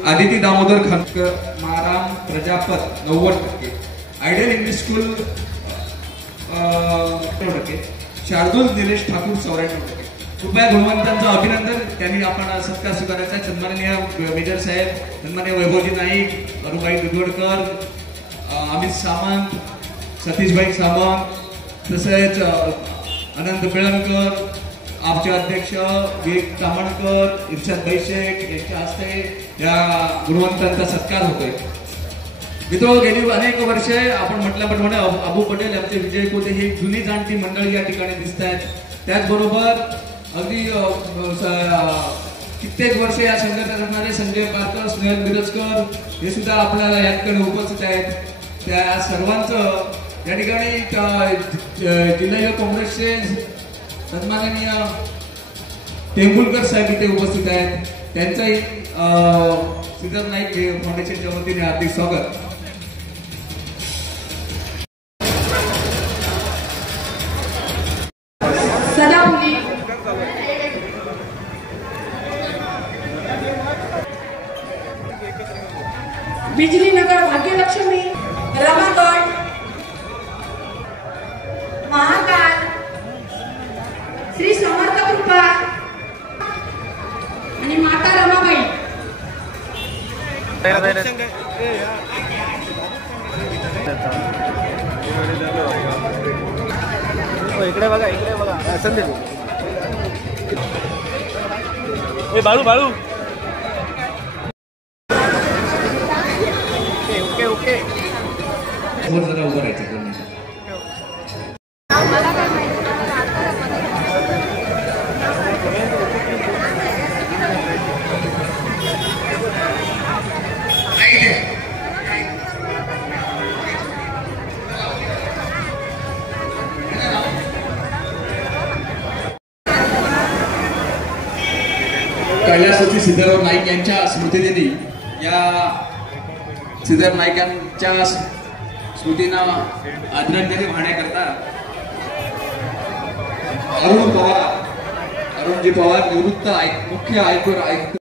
Aditi Damodar Khandkar, Maharam Prajapat 90%, ideal English school 90%, Shardul Nilesh Thakur 94%. कृपया गुणवंतांचं अभिनंदन. त्यांनी आपण सत्कार स्वीकारायचा. सन्माननीय मेजर साहेब, सन्माननीय वैभवजी नाईक, अरुबाई दुधवडकर, अमित सामंत, सतीशभाई सामंत, तसेच अनंत पिळणकर, आपचे अध्यक्ष विवेक तामणकर, इर्शाद बैशेख यांच्या हस्ते या गुणवंतांचा सत्कार होतोय. मित्र, गेली अनेक वर्षे आपण म्हटल्याप्रमाणे अबू पटेल यांचे विजय कोते ही जुनी जाणती मंडळी या ठिकाणी दिसत आहेत. त्याचबरोबर अगदी कित्येक वर्ष या संघटना करणारे संजय पारकर, स्नेहल मिरजकर हे सुद्धा आपल्याला याकडे उपस्थित आहेत. त्या सर्वांचं या ठिकाणी जिल्हा युवक काँग्रेसचे सन्माननीय टेंभुलकर साहेब इथे उपस्थित आहेत. त्यांचंही श्रीधर नाईक फाउंडेशनच्या वतीने हार्दिक स्वागत. सदाफुली बिजली नगर भाग्यलक्ष्मी रमागड महाकाल श्री समर्थ कृपा आणि माता रमाबाई. इकडे बघा संदेश बाळू ओके जरा उभं राहायचं. कैलासवासी सिद्धराव नाईक यांच्या स्मृतिदिनी या सिद्धराव नाईकांच्या स्मृतींना आदरांजली वाहण्याकरता अरुणजी पवार निवृत्त मुख्य आयकर